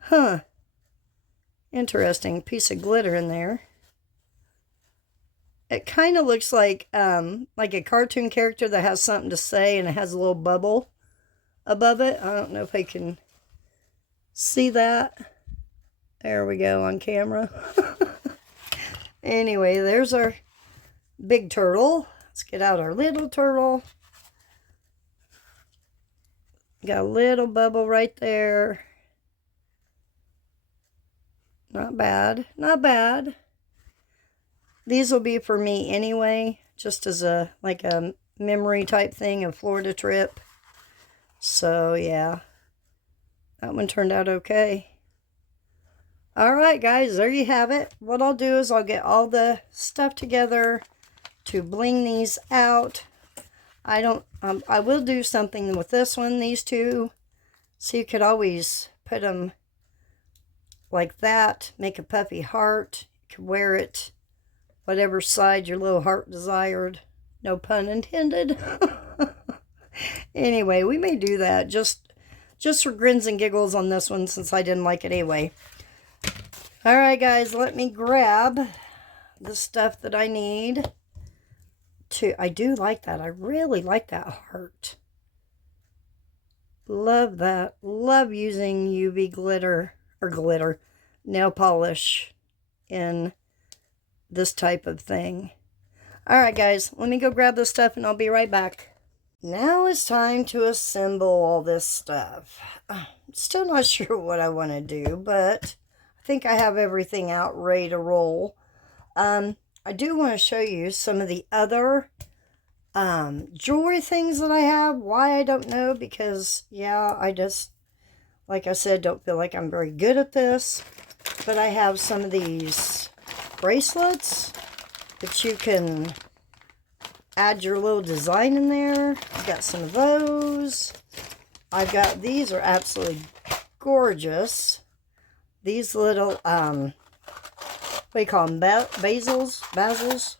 Huh. Interesting piece of glitter in there. It kind of looks like a cartoon character that has something to say and it has a little bubble above it. I don't know if I can see that. There we go on camera. Anyway, there's our big turtle. Let's get out our little turtle. Got a little bubble right there. Not bad. Not bad. These will be for me anyway, just as a memory type thing, a Florida trip. So yeah, that one turned out okay. Alright guys, there you have it. What I'll do is I'll get all the stuff together to bling these out. I will do something with this one, these two. So you could always put them like that, make a puffy heart. You could wear it whatever side your little heart desired. No pun intended. Anyway, we may do that just for grins and giggles on this one since I didn't like it anyway. Alright guys, let me grab the stuff that I need to... I do like that. I really like that heart. Love that. Love using UV glitter, nail polish in this type of thing. Alright guys, let me go grab this stuff and I'll be right back. Now it's time to assemble all this stuff. Still not sure what I want to do, but... I think I have everything out ready to roll. I do want to show you some of the other jewelry things that I have. Why, I don't know, because yeah, I just, like I said, don't feel like I'm very good at this. But I have some of these bracelets that you can add your little design in there. I've got some of those. I've got, these are absolutely gorgeous. These little, what do you call them? Basils.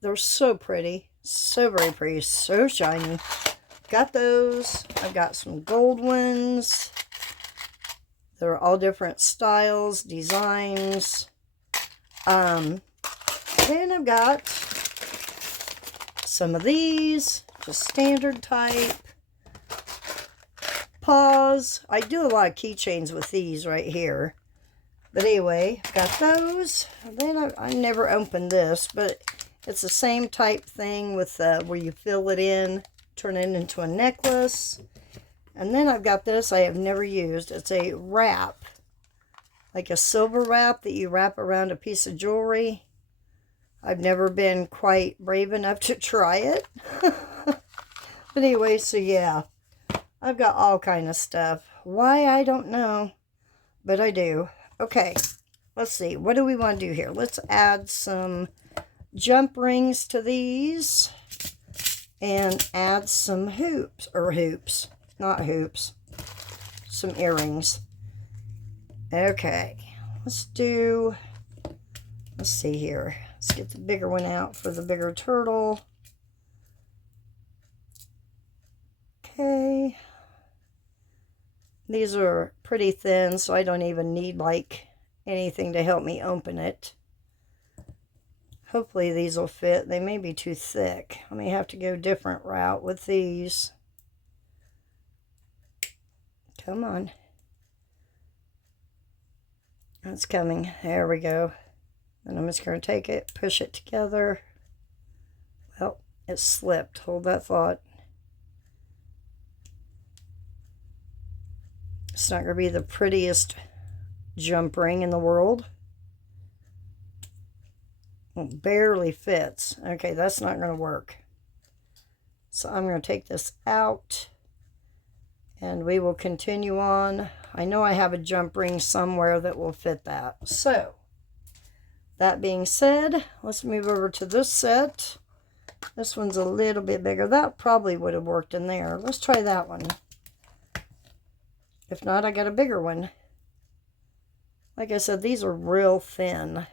They're so pretty. So very pretty. So shiny. Got those. I've got some gold ones. They're all different styles, designs. Then I've got some of these, just standard type. Paws. I do a lot of keychains with these right here. But anyway, got those. Then I never opened this, but it's the same type thing with where you fill it in, turn it into a necklace. And then I've got this I have never used. It's a wrap, like a silver wrap that you wrap around a piece of jewelry. I've never been quite brave enough to try it. But anyway, so yeah, I've got all kind of stuff. Why, I don't know, but I do. Okay, let's see. What do we want to do here? Let's add some jump rings to these and add some hoops, not hoops, some earrings. Okay, let's see here. Let's get the bigger one out for the bigger turtle. Okay. These are pretty thin, so I don't even need like anything to help me open it. Hopefully these will fit. They may be too thick. I may have to go a different route with these. Come on. That's coming. There we go. And I'm just going to take it, push it together. Well, it slipped. Hold that thought. It's not going to be the prettiest jump ring in the world. It barely fits. Okay, that's not going to work. So I'm going to take this out and we will continue on. I know I have a jump ring somewhere that will fit that. So, that being said, let's move over to this set. This one's a little bit bigger. That probably would have worked in there. Let's try that one. If not, I got a bigger one. Like I said, these are real thin.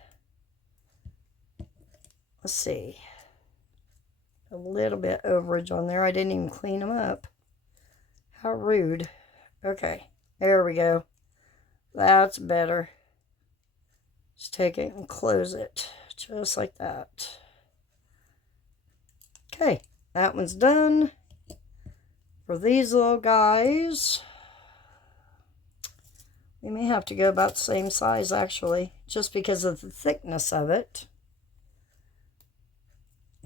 Let's see. A little bit overage on there. I didn't even clean them up. How rude. Okay, there we go. That's better. Just take it and close it. Just like that. Okay, that one's done. For these little guys, we may have to go about the same size actually, just because of the thickness of it.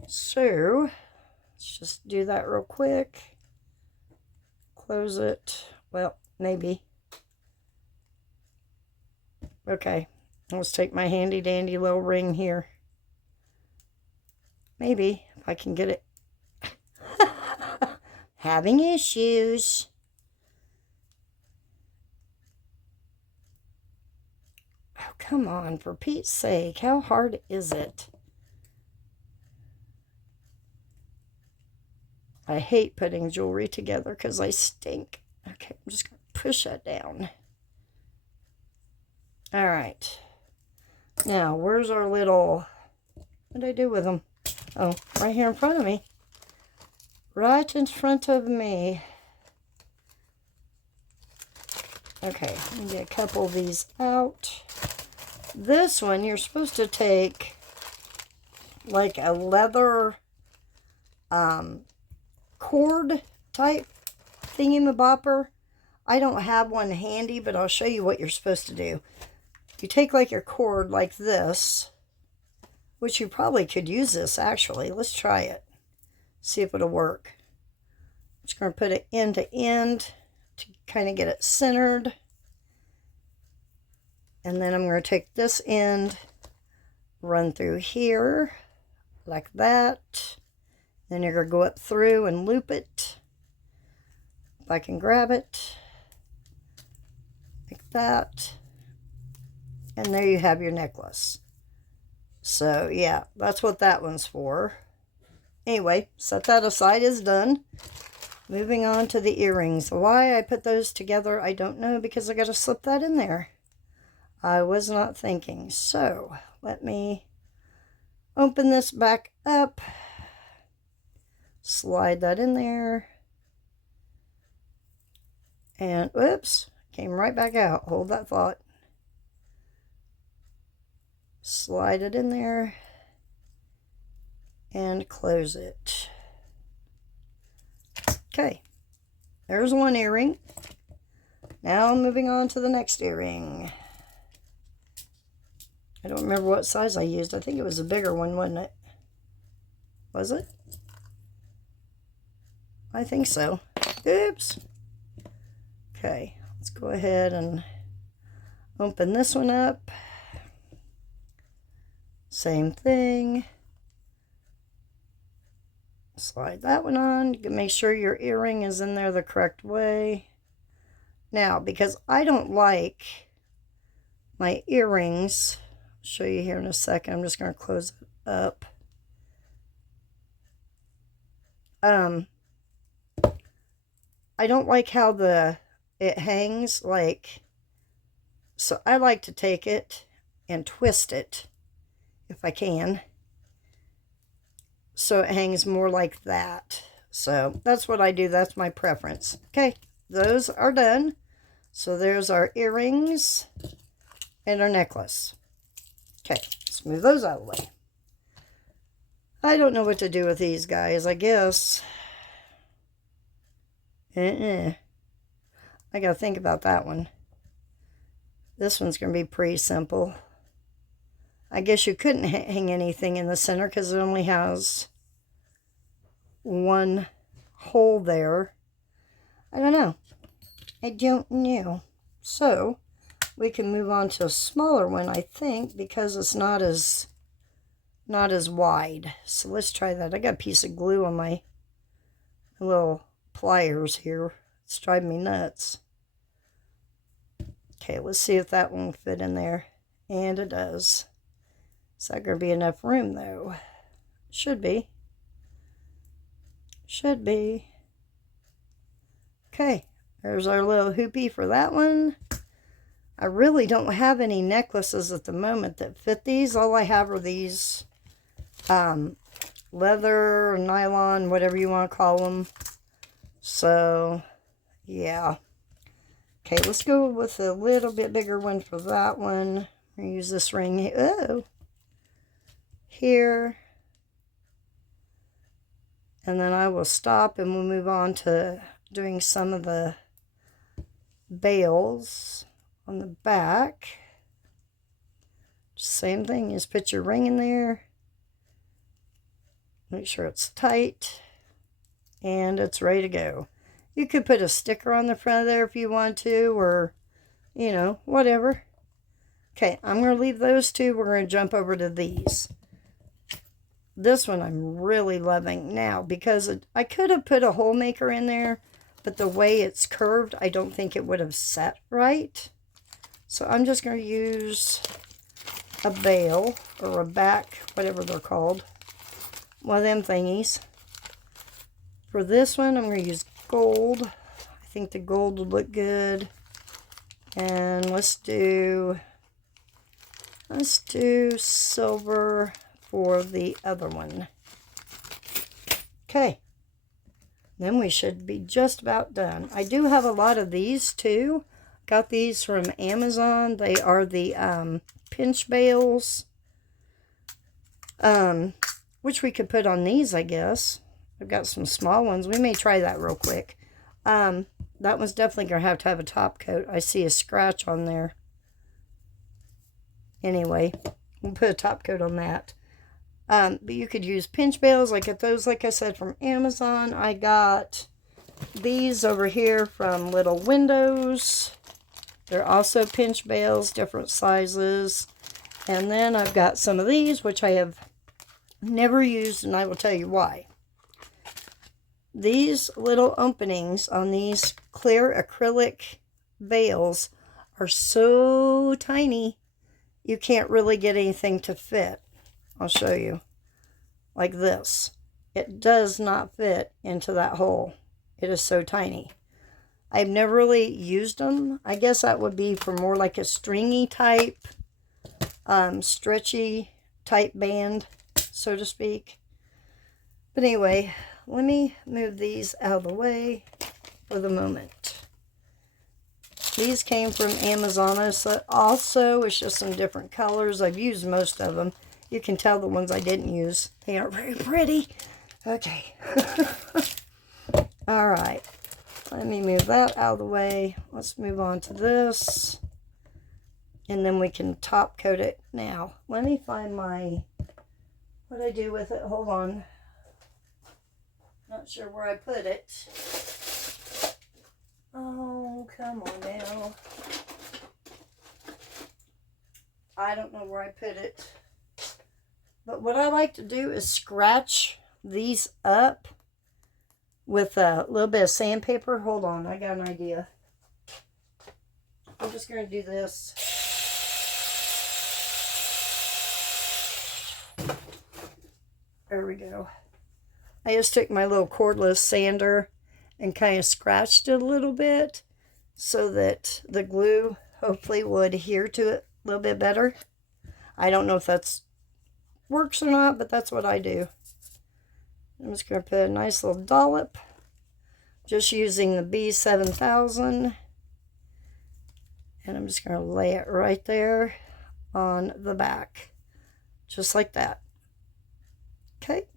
So, let's just do that real quick. Close it. Well, maybe. Okay, let's take my handy dandy little ring here. Maybe, if I can get it. Having issues. Oh, come on, for Pete's sake, how hard is it? I hate putting jewelry together because I stink. Okay, I'm just going to push that down. All right. Now, where's our little... What did I do with them? Oh, right here in front of me. Right in front of me. Okay, let me get a couple of these out. This one, you're supposed to take like a leather cord type thingy-mabopper. I don't have one handy, but I'll show you what you're supposed to do. You take like your cord like this, which you probably could use this actually. Let's try it. See if it'll work. I'm just going to put it end to end to kind of get it centered. And then I'm going to take this end run through here like that. Then you're going to go up through and loop it. If I can grab it like that. And there you have your necklace. So yeah, that's what that one's for. Anyway, set that aside, is done. Moving on to the earrings. Why I put those together, I don't know, because I got to slip that in there. I was not thinking. So let me open this back up. Slide that in there. And whoops, came right back out. Hold that thought. Slide it in there. And close it. Okay, there's one earring. Now moving on to the next earring. I don't remember what size I used. I think it was a bigger one, wasn't it? Was it? I think so. Oops. Okay, let's go ahead and open this one up. Same thing. Slide that one on. You can make sure your earring is in there the correct way. Now, because I don't like my earrings, I'll show you here in a second. I'm just going to close it up. I don't like how it hangs, like, so I like to take it and twist it if I can, so it hangs more like that. So that's what I do. That's my preference. Okay, those are done. So there's our earrings and our necklace. Okay, let's move those out of the way. I don't know what to do with these guys, I guess. I gotta think about that one. This one's gonna be pretty simple. I guess you couldn't hang anything in the center because it only has one hole there. I don't know. I don't know. So we can move on to a smaller one, I think, because it's not as wide. So let's try that. I got a piece of glue on my little pliers here. It's driving me nuts. Okay, let's see if that one will fit in there. And it does. Is that going to be enough room, though? Should be. Should be. Okay, there's our little hoopy for that one. I really don't have any necklaces at the moment that fit these. All I have are these leather, nylon, whatever you want to call them. So, yeah. Okay, let's go with a little bit bigger one for that one. I'm going to use this ring. Oh! Here, and then I will stop and we'll move on to doing some of the bails on the back. Same thing, just put your ring in there, make sure it's tight, and it's ready to go. You could put a sticker on the front of there if you want to, or, you know, whatever. Okay, I'm going to leave those two. We're going to jump over to these. This one I'm really loving now because I could have put a hole maker in there, but the way it's curved, I don't think it would have set right. So I'm just going to use a bail or a back, whatever they're called. One of them thingies. For this one, I'm going to use gold. I think the gold will look good. And let's do silver for the other one. Okay, then we should be just about done. I do have a lot of these too. Got these from Amazon. They are the pinch bails, which we could put on these, I guess. I've got some small ones. We may try that real quick. That one's definitely going to have a top coat. I see a scratch on there. Anyway, we'll put a top coat on that. But you could use pinch bails. I get those, like I said, from Amazon. I got these over here from Little Windows. They're also pinch bails, different sizes. And then I've got some of these, which I have never used, and I will tell you why. These little openings on these clear acrylic veils are so tiny, you can't really get anything to fit. I'll show you. Like this. It does not fit into that hole. It is so tiny. I've never really used them. I guess that would be for more like a stringy type, stretchy type band, so to speak. But anyway, let me move these out of the way for the moment. These came from Amazon. So also, it's just some different colors. I've used most of them. You can tell the ones I didn't use. They aren't very pretty. Okay. All right. Let me move that out of the way. Let's move on to this. And then we can top coat it. Now, let me find my, what I do with it. Hold on. Not sure where I put it. Oh, come on now. I don't know where I put it. But what I like to do is scratch these up with a little bit of sandpaper. Hold on, I got an idea. I'm just going to do this. There we go. I just took my little cordless sander and kind of scratched it a little bit so that the glue hopefully would adhere to it a little bit better. I don't know if that's works or not, but that's what I do. I'm just going to put a nice little dollop, just using the B7000, and I'm just going to lay it right there on the back, just like that. Okay,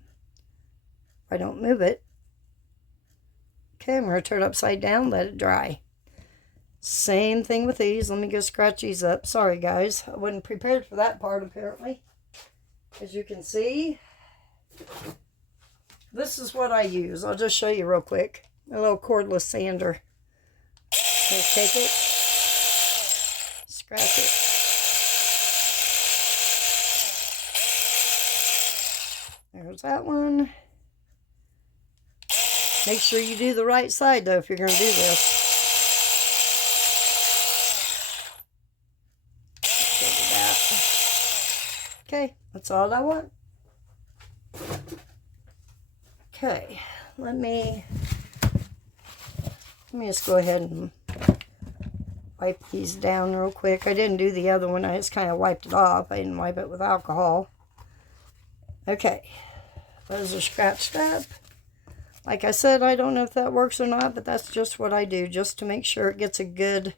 I don't move it. Okay, I'm going to turn it upside down, let it dry. Same thing with these. Let me go scratch these up. Sorry guys, I wasn't prepared for that part apparently. As you can see, this is what I use. I'll just show you real quick. A little cordless sander. Just take it, scratch it. There's that one. Make sure you do the right side though if you're going to do this. Okay, that's all I want. Okay, let me just go ahead and wipe these down real quick. I didn't do the other one. I just kind of wiped it off. I didn't wipe it with alcohol. Okay, those are scratched up. Like I said, I don't know if that works or not, but that's just what I do, just to make sure it gets a good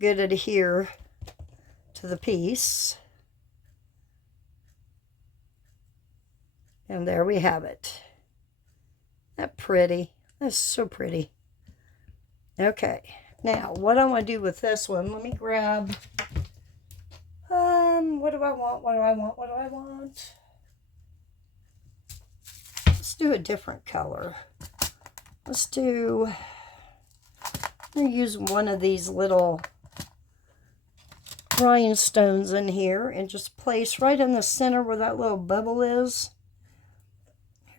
adhere to the piece. And there we have it. Isn't that pretty? That's so pretty. Okay, now what I want to do with this one, let me grab, what do I want? What do I want? What do I want? Let's do a different color. Let's do, I'm going to use one of these little rhinestones in here and just place right in the center where that little bubble is.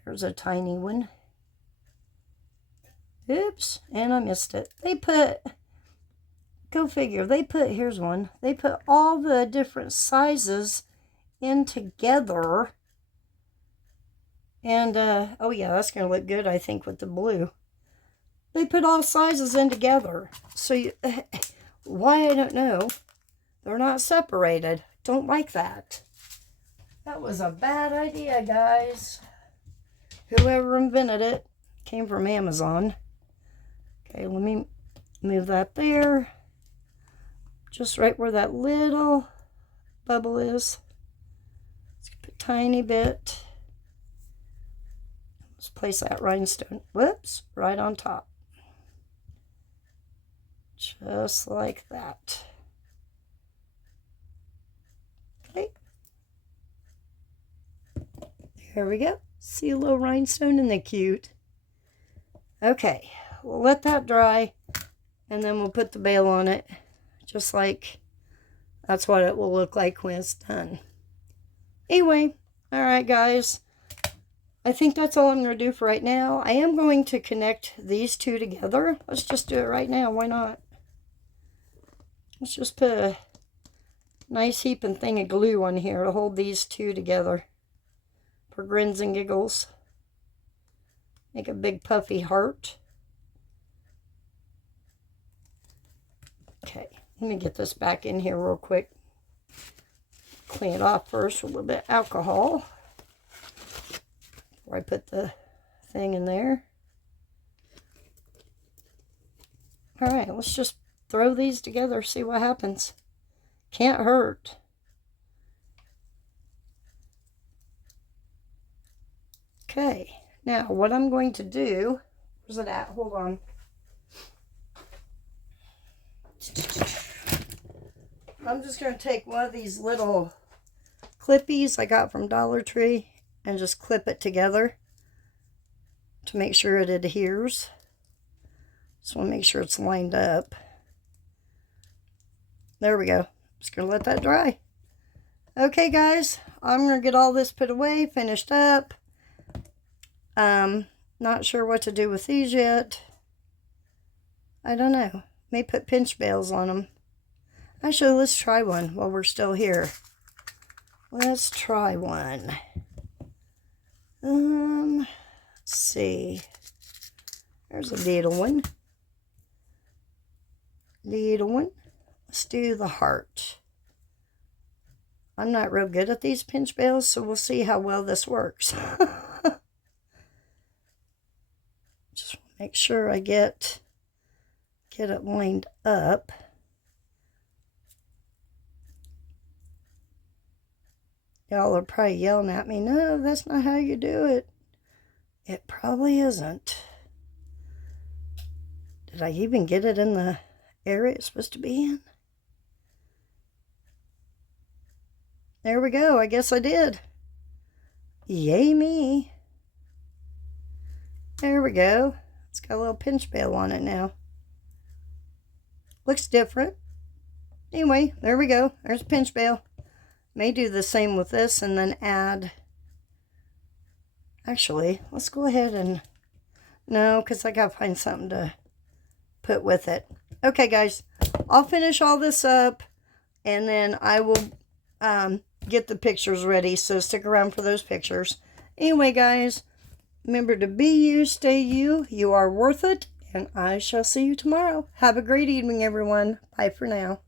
Here's a tiny one. Oops, and I missed it. They put, go figure, they put, here's one. They put all the different sizes in together. And, oh yeah, that's going to look good, I think, with the blue. They put all sizes in together. So, you, why, I don't know. They're not separated. Don't like that. That was a bad idea, guys. Whoever invented it came from Amazon. Okay, let me move that there. Just right where that little bubble is. Let's put a tiny bit. Let's place that rhinestone. Whoops, right on top. Just like that. Okay. There we go. See a little rhinestone? Isn't that cute? Okay, we'll let that dry and then we'll put the bail on it just like That's what it will look like when it's done. Anyway, all right, guys. I think that's all I'm going to do for right now. I am going to connect these two together. Let's just do it right now. Why not? Let's just put a nice heaping thing of glue on here to hold these two together for grins and giggles. Make a big puffy heart. Okay, let me get this back in here real quick. Clean it off first with a little bit of alcohol before I put the thing in there. All right, let's just throw these together, see what happens. Can't hurt. Okay, now what I'm going to do, where's it at? Hold on. I'm just going to take one of these little clippies I got from Dollar Tree and just clip it together to make sure it adheres. Just want to make sure it's lined up. There we go. Just going to let that dry. Okay, guys, I'm going to get all this put away, finished up. Not sure what to do with these yet. I don't know. May put pinch bails on them. Actually, let's try one while we're still here. Let's try one. Let's see. There's a little one. Little one. Let's do the heart. I'm not real good at these pinch bails, so we'll see how well this works. Just make sure I get it lined up. Y'all are probably yelling at me, no, that's not how you do it. It probably isn't. Did I even get it in the area it's supposed to be in? There we go. I guess I did. Yay me. There we go. It's got a little pinch bail on it now. Looks different. Anyway, there we go. There's a pinch bail. May do the same with this and then add. Actually, let's go ahead and. No, because I got to find something to put with it. Okay, guys. I'll finish all this up and then I will get the pictures ready. So stick around for those pictures. Anyway, guys. Remember to be you, stay you. You are worth it. And I shall see you tomorrow. Have a great evening, everyone. Bye for now.